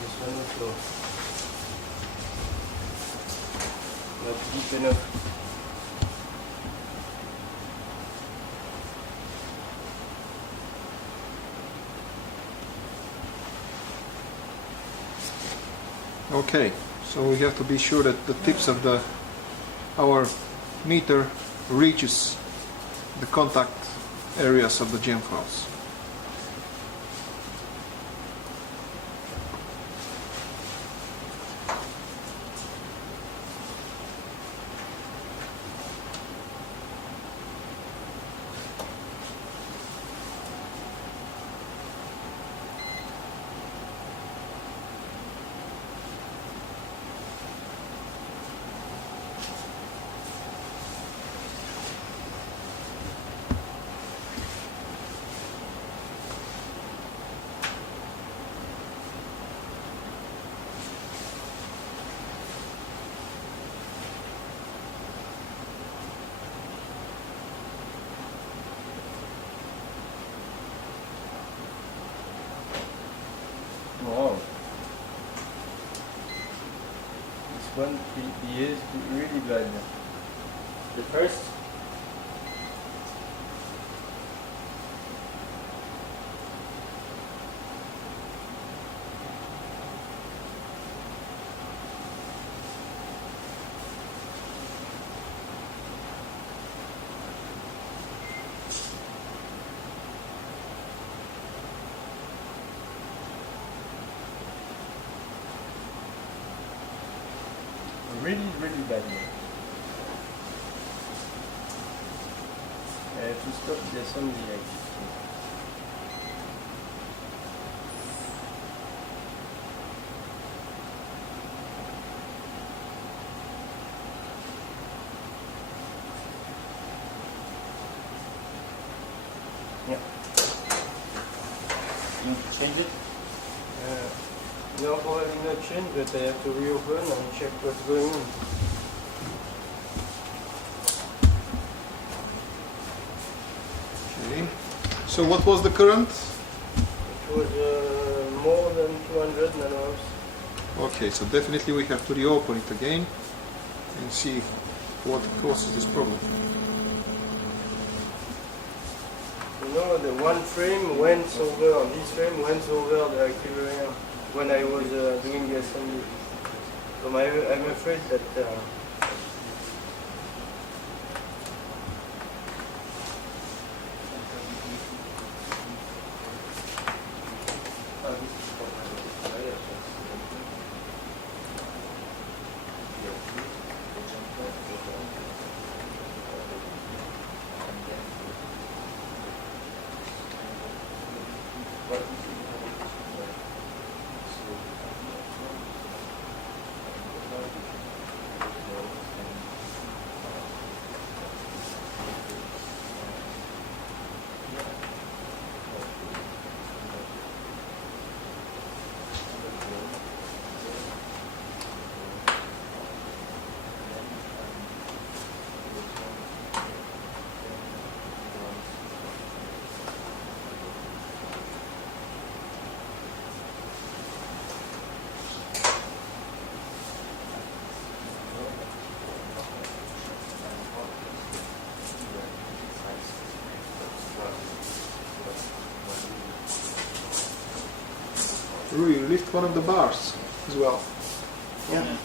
This one also not deep enough. Okay, so we have to be sure that the tips of our meter reaches the contact areas of the gem files. Wow. This one he is really bad. The first really bad. I have to stop the assembly actually. Yeah. you want to change it? No, probably not change, but I have to reopen and check what's going on. Okay. So what was the current? It was more than 200 nanoamps. Okay, so definitely we have to reopen it again and see what causes this problem. You know, the one frame went over, this frame went over the active area when I was doing the assembly. So I'm afraid that Rui, lift one of the bars as well. Yeah.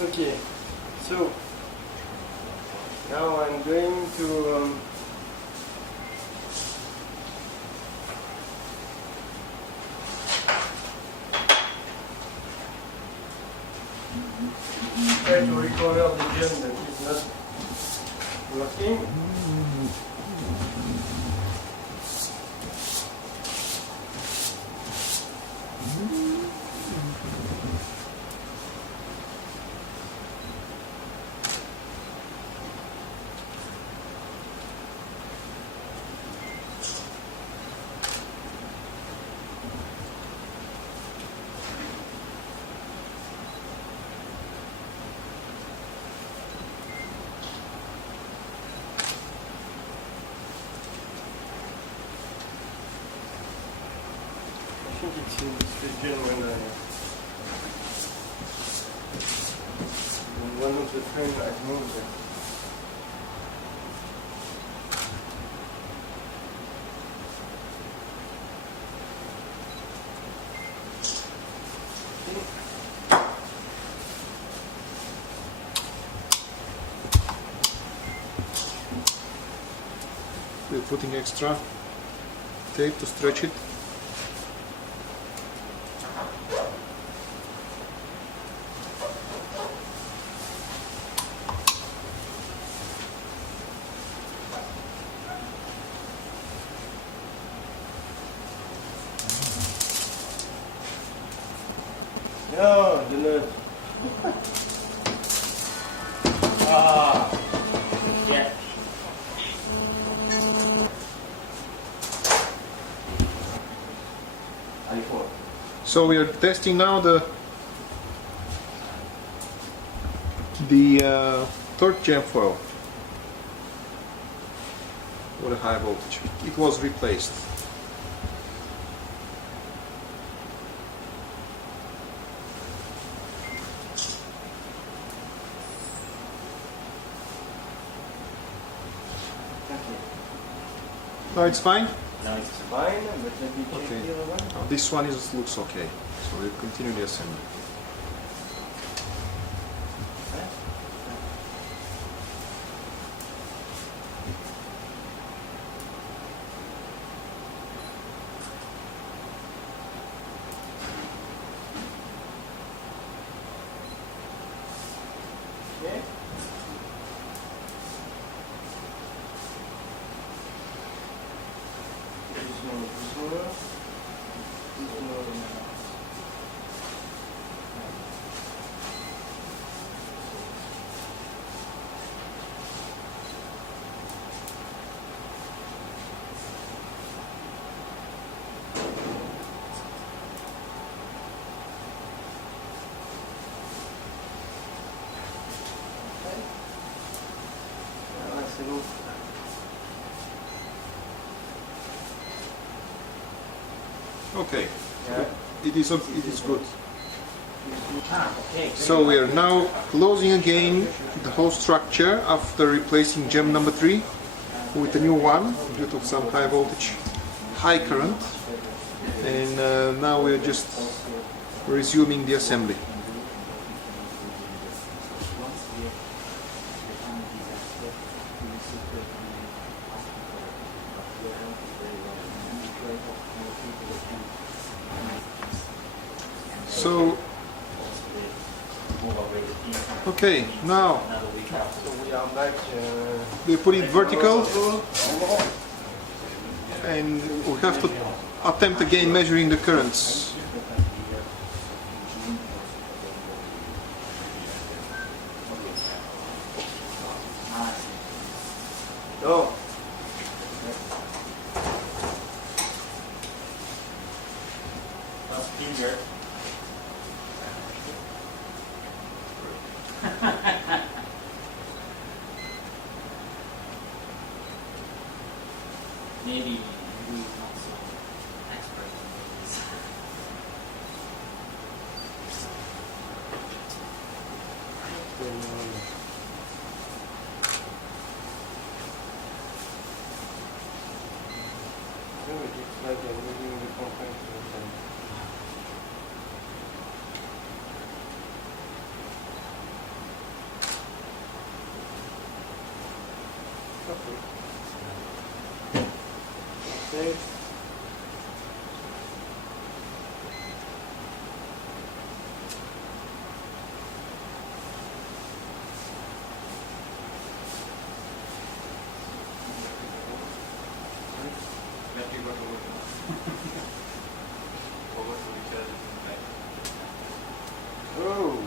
Okay, so now I'm going to try to recover the gem that is not working. I think it's the gem when one of the frame I moved it. We're putting extra tape to stretch it. No, the nut. Ah, yeah. So we are testing now the third gem foil with a high voltage. It was replaced. No, it's fine. Now it's fine, but let me check Okay. the other one. Now this one looks okay. So we'll continue the assembly. Okay. Okay. Yeah. It is good. Okay. So we are now closing again the whole structure after replacing gem number 3 with a new one due to some high voltage, high current, and now we are just resuming the assembly. So, okay, now We are back. we put it vertical and we have to attempt again measuring the currents. So, Finger. maybe we not so expert in this. It's like I'm reading the conference. Okay. Let you go to work. Over to the church and back. Oh,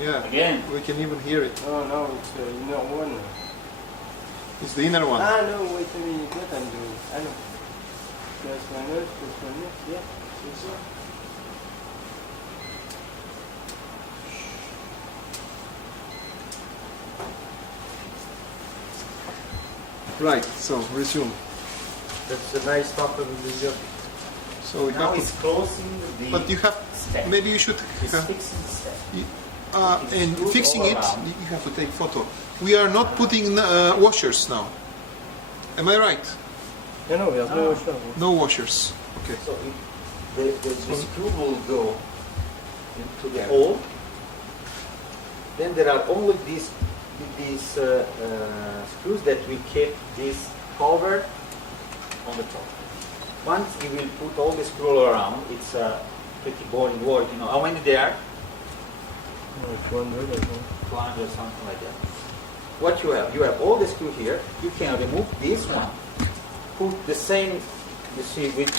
Yeah, Again. we can even hear it. no, no, it's inner one. It's the inner one. Ah, no, wait a minute, what I'm doing? I know. Plus minus, yeah. It's so. Right, so resume. That's a nice top of the job. So we Now have it's closing the but you have, step. maybe you should, It's fixing the step. and screwed fixing all it, around. you have to take photo. We are not putting washers now. Am I right? No, there's no washer. No washers. Okay. So the screw will go into the hole. Then there are only these screws that will keep this cover on the top. Once you will put all the screw around, it's a pretty boring work. You know how many there are? No, 200, I think. 200 something like that. What you have all the screw here. You can remove this one. Put the same. You see, with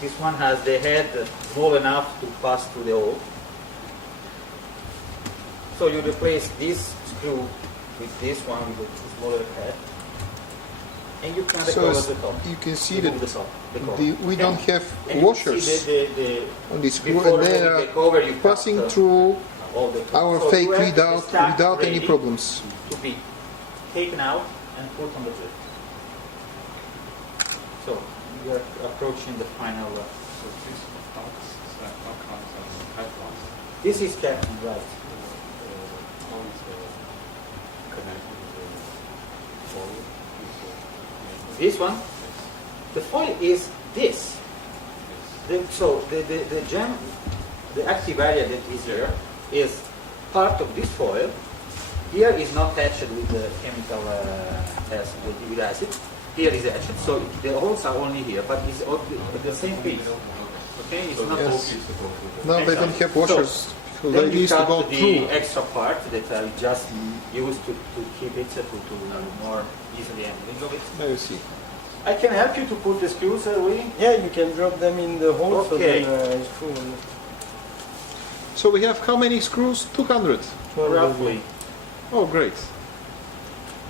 this one has the head small enough to pass through the hole. So you replace this screw with this one with a smaller head, and you can So recover as the top. you can see Remove that the top, the cover. we don't have And you washers see the on this screw, before and they removing are the cover, you passing cut, through all the our so fake you have the without stack any ready problems. to be taken out and put on the drift. So you are approaching the final. So this box is not comes on headphones. This is captain, right? How is connected to the foil? This one, the foil is this. So the gem, the active area that is there is part of this foil. Here is not attached with the chemical acid, with acid. Here is attached, so the holes are only here, but it's all the same piece. Okay, it's not Yes. all. No, they don't have washers. So they Then you need to cut go the through. extra part that I just used to keep it to more easily handling of it. Now you see. I can help you to put the screws away. Yeah, you can drop them in the hole, so Okay. then it's true. So we have how many screws? 200. Roughly. Oh, great.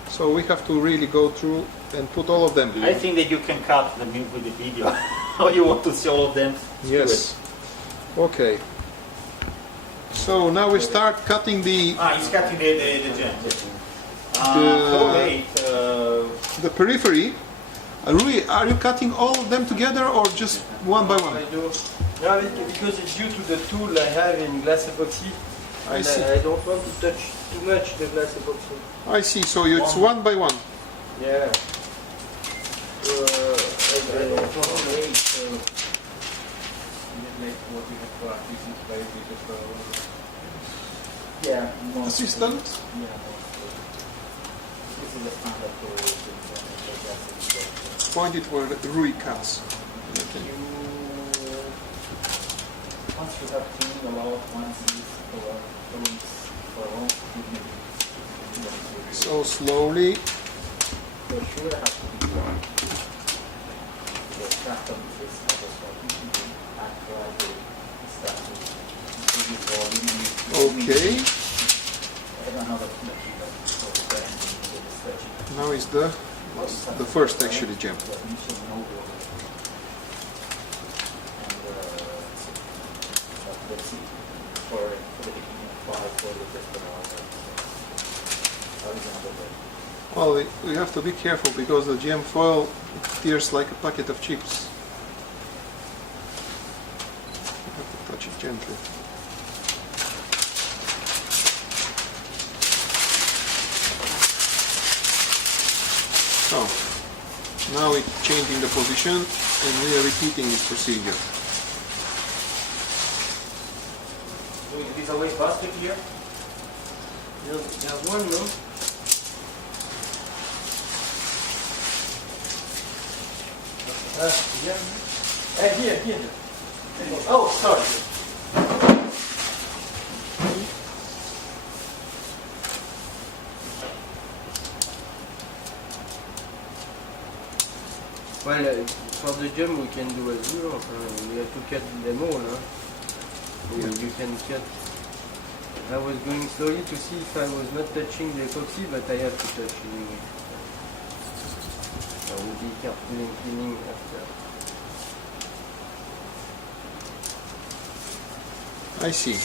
So we have to really go through and put all of them. I think that you can cut them with the video. How you want to see all of them? Screw Yes. Okay. So now we start cutting the He's cutting the gem. the periphery. Rui, are you cutting all of them together or just one by one? I do. No, because it's due to the tool I have in glass epoxy. I And see. I don't want to touch too much the glass epoxy. I see. So it's one by one. Yeah. I don't want to make. Like what we have for artisans, very beautiful. Yeah. Assistant. Yeah. This is the standard for Point it where Rui cuts. once you have cleaned a lot, once it's for a long, So slowly. for sure has to be done. The extract of this after I will start to increase volume. Okay. I don't know the material for the brand with the stretching. Now is the first actually gem. The initial no water. And let's see for the beginning 5 for the festival. How is another way? Well, we have to be careful because the gem foil tears like a packet of chips. You have to touch it gently. So, now it's changing the position and we are repeating this procedure. Doing this away faster here. You have one, no? Yeah. Here. Oh, sorry. Well, for the gem we can do as well. We have to cut them all. Huh? You can cut. I was going slowly to see if I was not touching the epoxy, but I have to touch anyway. I will be careful in cleaning after. I see.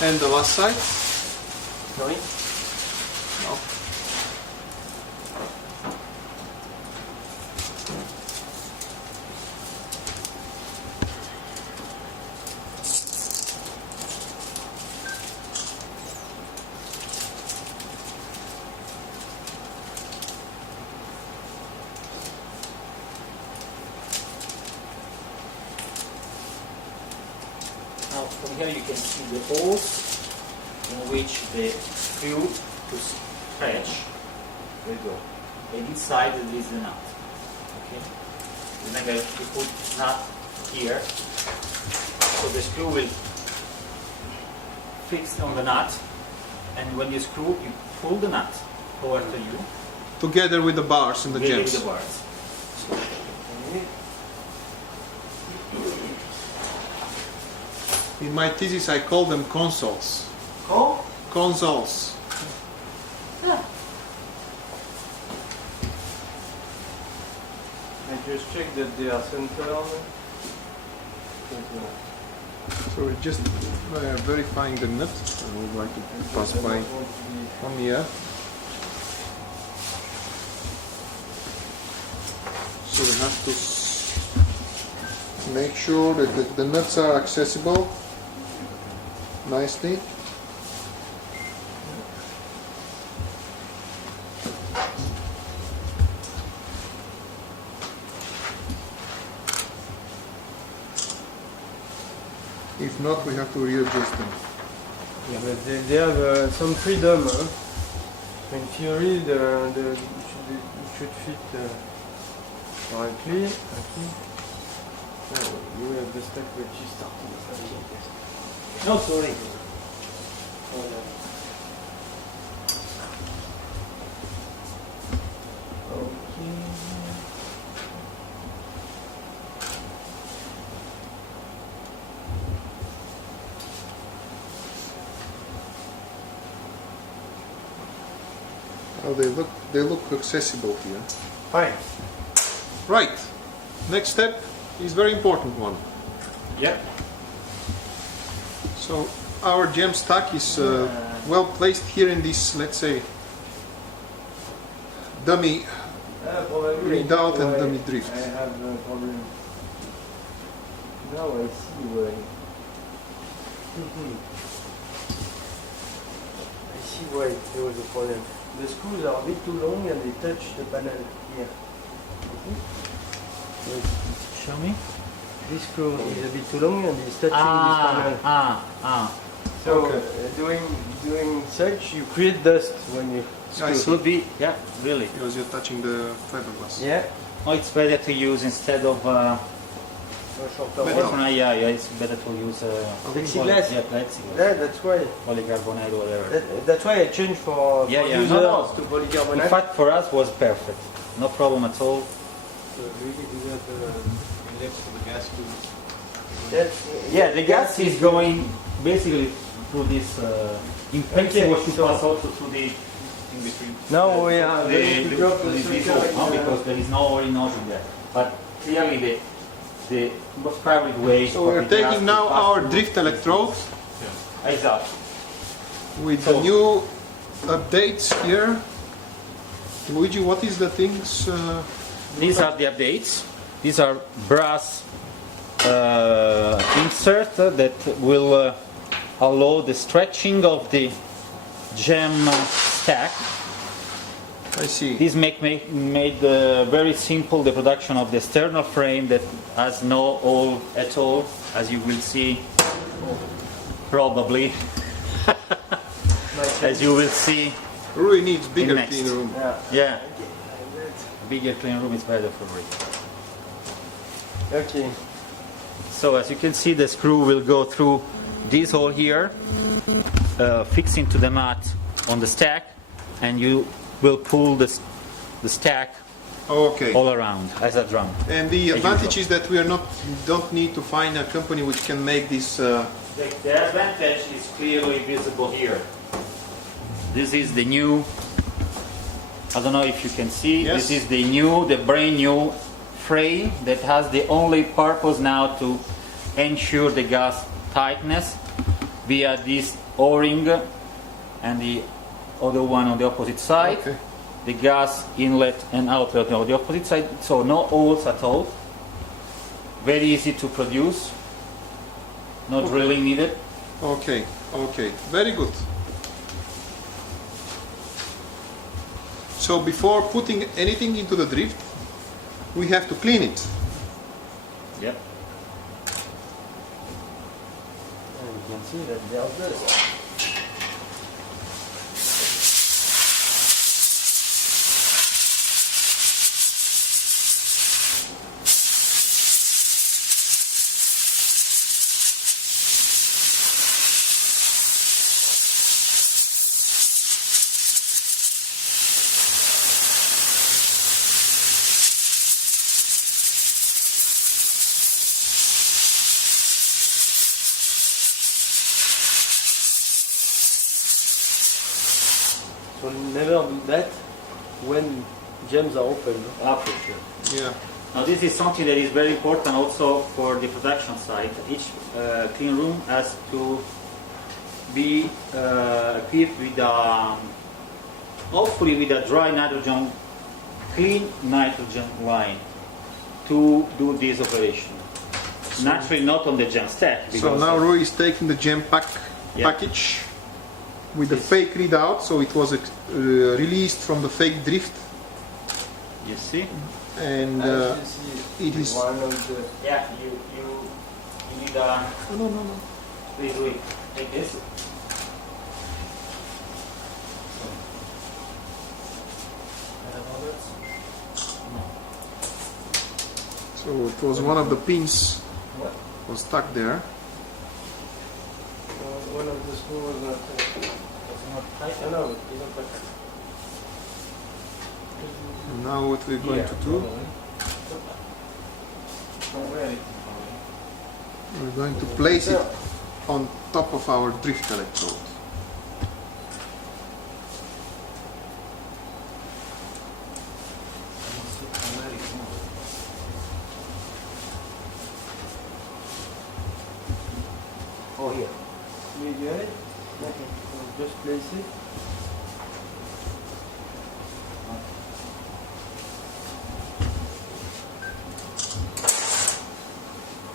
And the last side? Sorry? No. Now from here you can see the holes in which the screw to stretch will go. And inside there is the nut. Okay? Remember you put nut here, so the screw will fix on the nut, and when you screw, you pull the nut over to you. Together with the bars and the Together gems. with the bars. In my thesis I call them consoles. Oh? Consoles. I just checked that they are centered. So we're just verifying the nut. I would like to pass by from here. So we have to make sure that the nuts are accessible nicely. If not, we have to readjust them. Yeah, but they have some freedom. Huh? In theory, it should fit correctly. Okay. Now, you have the stuff which is starting. No, sorry. Oh, they look accessible here. Fine. Right. Next step is very important one. Yep. So our gem stack is well placed here in this, let's say, dummy readout and dummy drift. I have a problem. Now I see why. I see why there was a problem. The screws are a bit too long and they touch the panel here. Okay. Show me. This screw is a bit too long and it's touching this panel. So Okay. doing such, you create dust when you I see. Could be, yeah, really. Because you're touching the fiberglass. Yeah. Oh, it's better to use instead of. Metal. Yeah, it's better to use. Plexiglass. Yeah, plexiglass. Yeah, that's why. Polycarbonate or whatever. That's why I changed for Yeah, yeah, users no. to polycarbonate. In fact, for us was perfect. No problem at all. Yeah, the gas is going basically through this. In principle, Okay, should so- pass also to the in between. Now we are going to drop the this circular hole, no, because there is no oil nozzle there. But clearly the most favorite way. So for we're the gas taking to now pass our through- drift electrode Exactly. with the new updates here. Luigi, what is the things? These are the updates. These are brass insert that will allow the stretching of the gem stack. I see. This made very simple the production of the external frame that has no hole at all, as you will see probably. As you will see, Rui needs bigger next. clean room. yeah, bigger clean room is better for me. Okay. So as you can see, the screw will go through this hole here, fixing to the mat on the stack, and you will pull the stack Okay. all around as a drum. And the advantage is that we don't need to find a company which can make this. The advantage is clearly visible here. This is the new, I don't know if you can see, Yes. this is the brand new frame that has the only purpose now to ensure the gas tightness via this O-ring and the other one on the opposite side. Okay. The gas inlet and outlet on the opposite side, so no holes at all. Very easy to produce, no drilling needed. Okay. Okay. Very good. So before putting anything into the drift, we have to clean it. Yep. And you can see that they are dust. So never do that when gems are open. Ah, for sure. Yeah. Now this is something that is very important also for the production site. Each clean room has to be equipped with hopefully with a dry nitrogen, clean nitrogen line to do this operation. Naturally not on the gem stack. So because now Rui is taking the gem Yeah. package with the fake readout. So it was released from the fake drift, you see? and As you see, it is. one of the Yeah, you need a. No, no, no. Please wait. Take this. So it was one of the pins was stuck there. one of the screws was not. No, no, it's not perfect. And now what we're going to do, we're going to place it on top of our drift electrode. Oh, here. You get it? Okay. So just place it.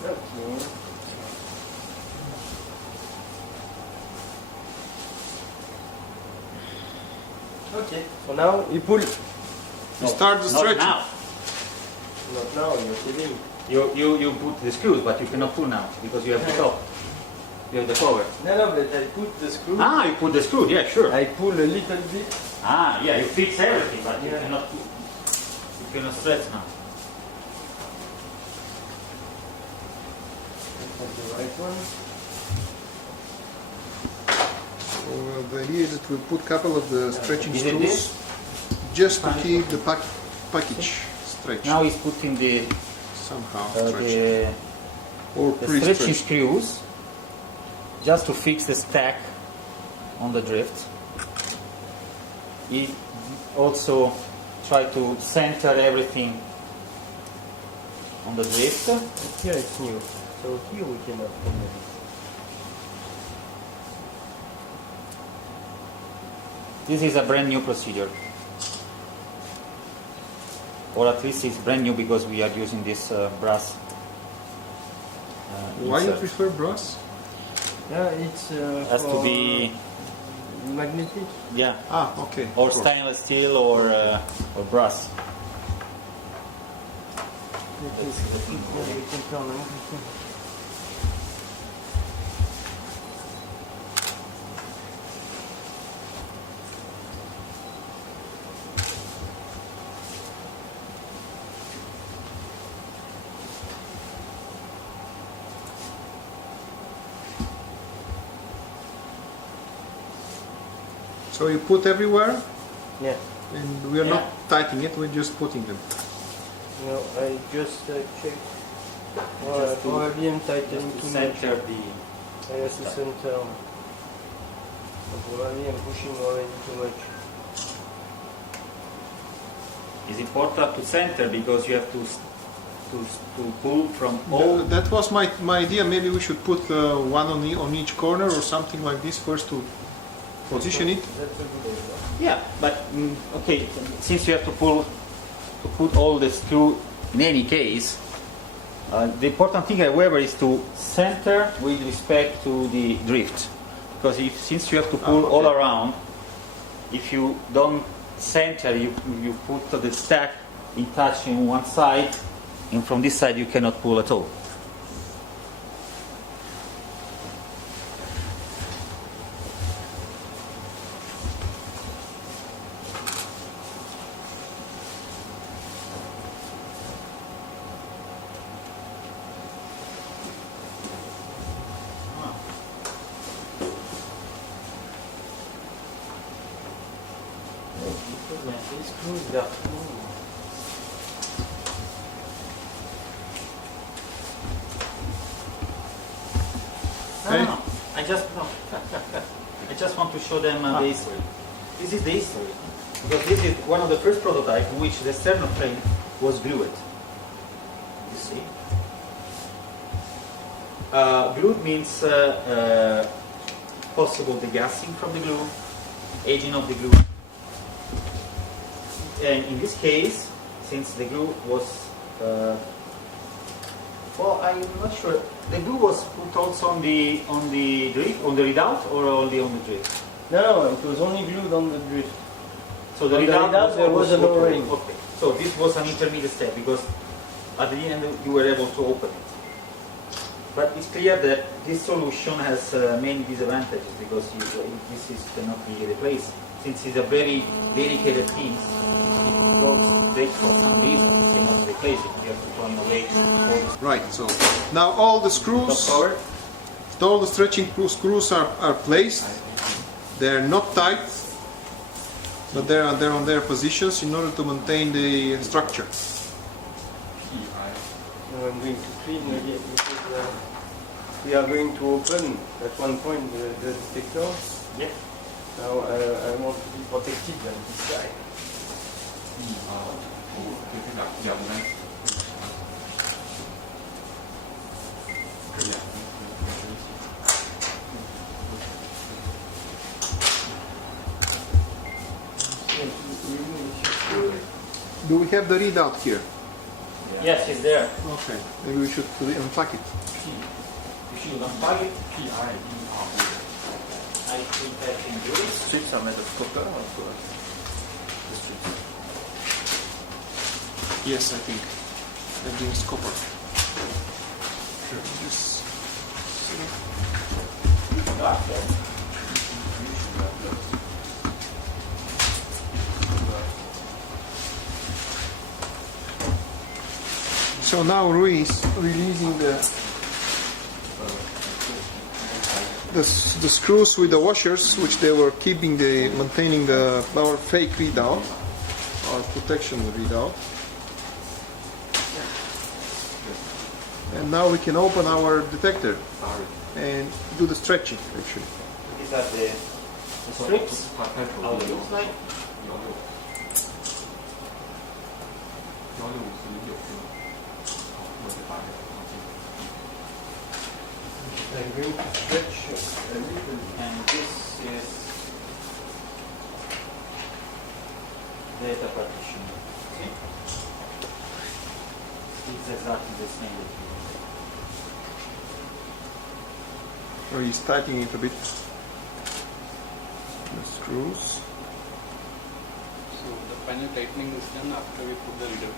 Okay. Okay. So now you pull. We start the Not stretching. now. Not now. You're kidding. You put the screws, but you cannot pull now because you have the top. You have the cover. No, no, but I put the screw. Ah, you put the screw. Yeah, sure. I pull a little bit Ah, yeah, you fix everything, but you Yeah. cannot stretch now. That's the right one. So, the idea is that we put a couple of the stretching Is it screws this? just to keep the package stretched Now he's putting the somehow stretched. the Or stretching pre-stretched. screws just to fix the stack on the drift. He also try to center everything on the drift. Here it's new. So here we cannot put it. This is a brand new procedure. Or at least it's brand new because we are using this brass. Why you insert. prefer brass? Yeah, it's Has for to be, magnetic. yeah, Ah, okay. or of course. stainless steel or brass. So you put everywhere, Yeah. and we are not Yeah. tightening it, we're just putting them. No, I just checked. Just to- Probably I'm tightening To too much. center the. I have to center. Probably I'm pushing already too much. It's important to center because you have to pull from all. That was my idea. Maybe we should put one on each corner or something like this first to position it. That's a good idea. Yeah, but okay, since you have to put all the screw in any case, the important thing, however, is to center with respect to the drift, because since you have to pull all around, if you don't center, you put the stack in touch in one side, and from this side you cannot pull at all. These screws, they are full. Hey. No. I just want to show them the history. This is the history, because this is one of the first prototypes in which the CERN frame was glued. You see, glued means possible degassing from the glue, aging of the glue, and in this case, since the glue was well, I'm not sure. The glue was put also on the drift, on the readout, or only on the drift. No, it was only glued on the drift. So the On the readout readout there was an open. O-ring. Okay. So this was an intermediate step because at the end you were able to open it. But it's clear that this solution has many disadvantages because this cannot be replaced. Since it's a very dedicated piece, if it goes break for some reason, you cannot replace it. You have to throw away all the Right. So now all the screws, top cover. all the stretching screws are placed. They're not tight, but they're on their positions in order to maintain the structure. Now I'm going to clean again because we are going to open at one point the detector. Yeah. Now I want to be protected on this side. Do we have the readout here? Yes, it's there. Okay. Maybe we should unpack it. You should unplug it. I think I can do it. Strips are made of copper or gold? The strips. Yes, I think. Everything is copper. Yes. So now Rui is releasing the screws with the washers, which they were keeping maintaining our fake readout, our protection readout. And now we can open our detector and do the stretching actually. These are the strips. How it looks like. I'm going to stretch a little bit. And this is data partition. See? It's exactly the same that you Rui is tightening it a bit. The screws. So the final tightening is done after we put the reader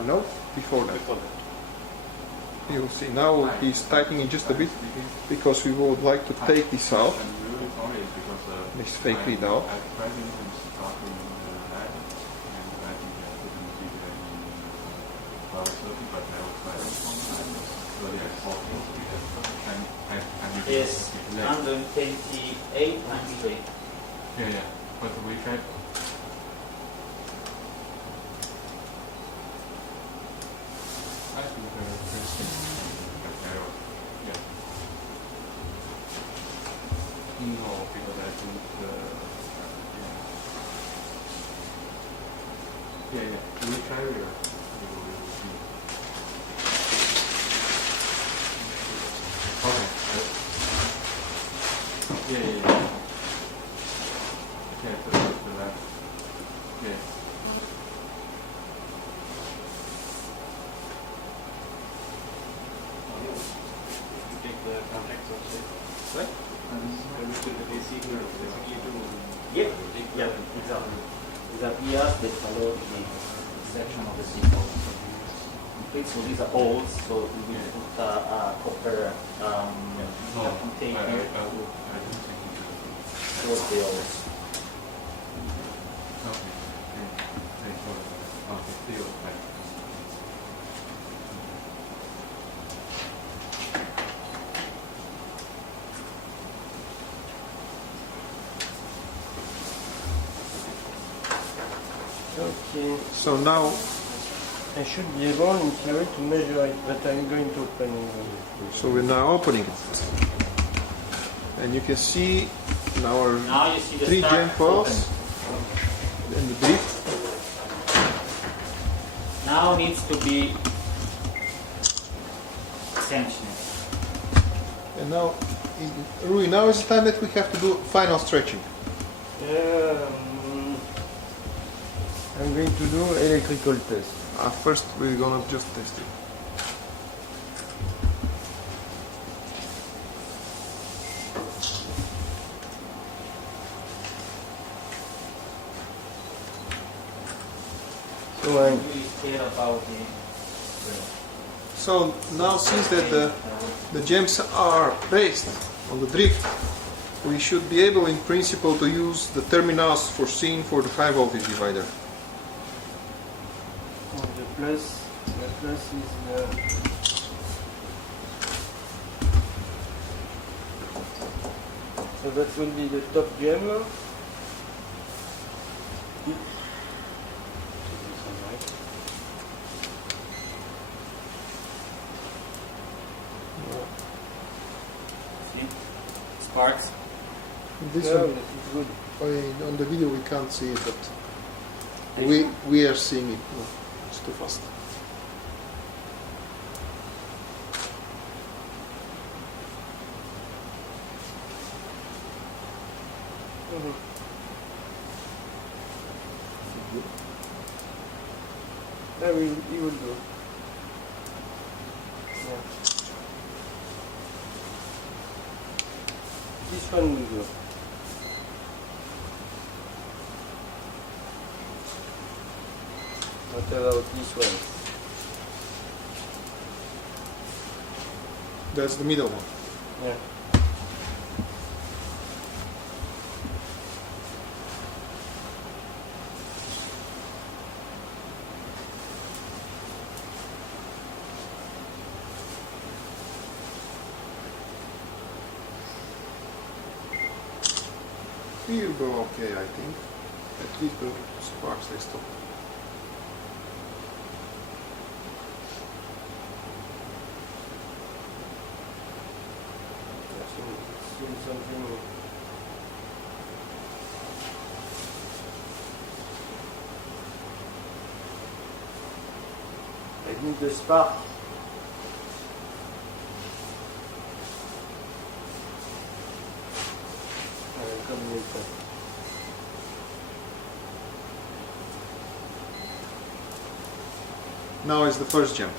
in. No, before that. Before that. You will see now he's tightening it just a bit because we would like to take this out. I'm really sorry because This fake readout. I tried to start in that and I think I couldn't see any power circuit, but I will try it online. So yeah, it's all Yes, 128 times 3. Yeah, but we tried. I think first error. Yeah. No, because I think yeah. We try here. Okay. Yeah. Okay, so the left. Yeah. Take the contacts outside. What? We put the AC curve basically to Yeah, exactly. These are PRs that follow the section of the signal. So these are holes, so we will put a copper container I don't think towards the holes. okay. Okay, still like. Okay, So now I should be able in theory to measure it, but I'm going to open it. So we're now opening it. And you can see in our Now you see the 3 start GEM files and the drift. Now needs to be sanctioned. And now, Rui, now is the time that we have to do final stretching. I'm going to do electrical test. First, we're gonna just test it. So I'm Really care about the So now, since that the gems are placed on the drift, we should be able, in principle, to use the terminals foreseen for the high voltage divider. the plus is so that will be the top gem. see sparks. This Yeah, one, that is good. on the video we can't see it, but we are seeing it. No, it's too fast. He will go. Yeah. This one will go. What about this one? That's the middle one. Yeah. will go okay, I think. At least the sparks they stop. Something. I need the spark. I'll come later. Now is the first gem.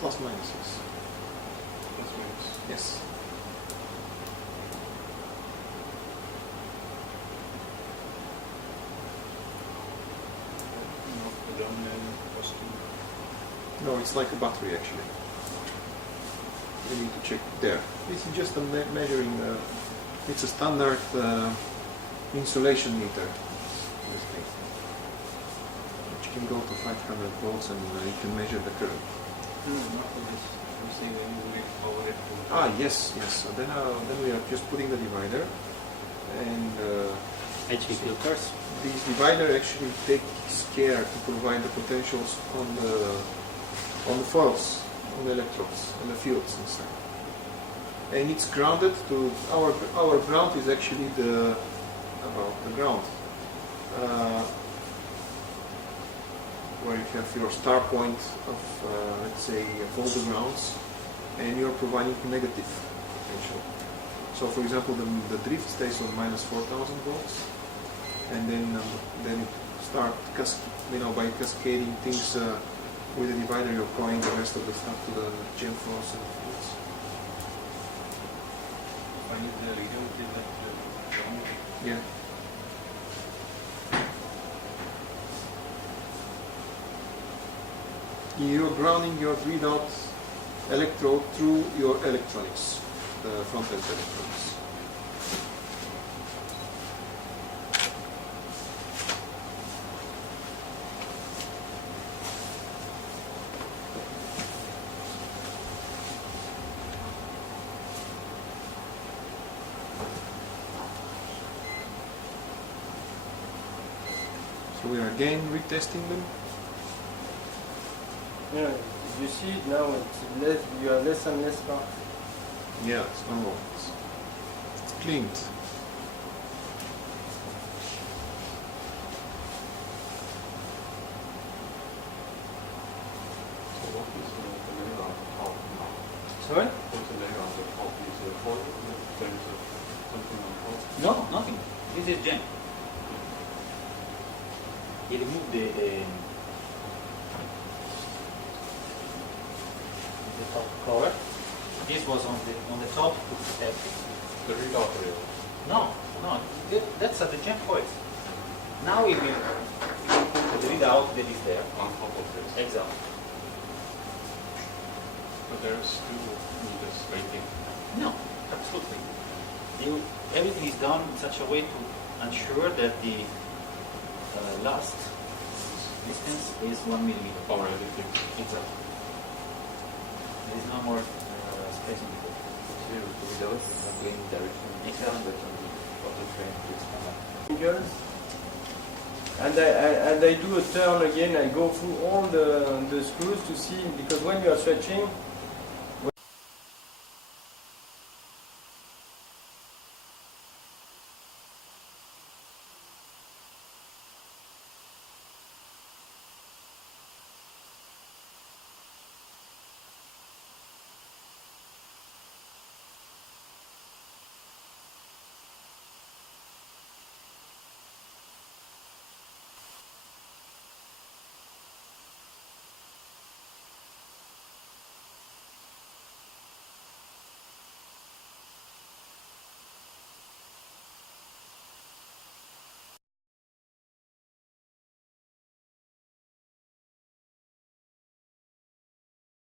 Plus minus, yes. Plus minus. Yes. Not the dominant positive. No, it's like a battery actually. You need to check there. This is just a measuring. It's a standard insulation meter. This thing, which can go to 500 volts, and you can measure the current. No, not for this. I'm saying when you make over it. Ah, yes, yes. So then we are just putting the divider, and HV filters. this divider actually takes care to provide the potentials on the foils, on the electrodes, on the fields inside. And it's grounded to our ground is actually the ground. Where you have your star point of, let's say, all the grounds, and you're providing negative potential. So, for example, the drift stays on minus 4,000 volts, and then it starts, by cascading things with the divider. You're applying the rest of the stuff to the gem flows and fields. Find the reader with that ground. Yeah. You're grounding your readout electrode through your electronics, the front-end electronics. So we are again retesting them. Yeah, you see it now. It's less. You have less and less spark. Yeah, it's normal. It's cleaned. So what is the layer on the top now? Sorry? What's the layer on the top? Is there foil? There is something on top? No, nothing. This is gem. He removed the top cover. This was on the top to protect it. The readout rail. No, that's at the gem foil. Now we will put the readout that is there. On top of this. Exactly. But there's still meters waiting. No, absolutely. Everything is done in such a way to ensure that the last distance is 1 millimeter. For everything. Exactly. There is no more space in the book. those not going direction external, but only of the frame to expand. Fingers. And I do a turn again. I go through all the screws to see, because when you are stretching,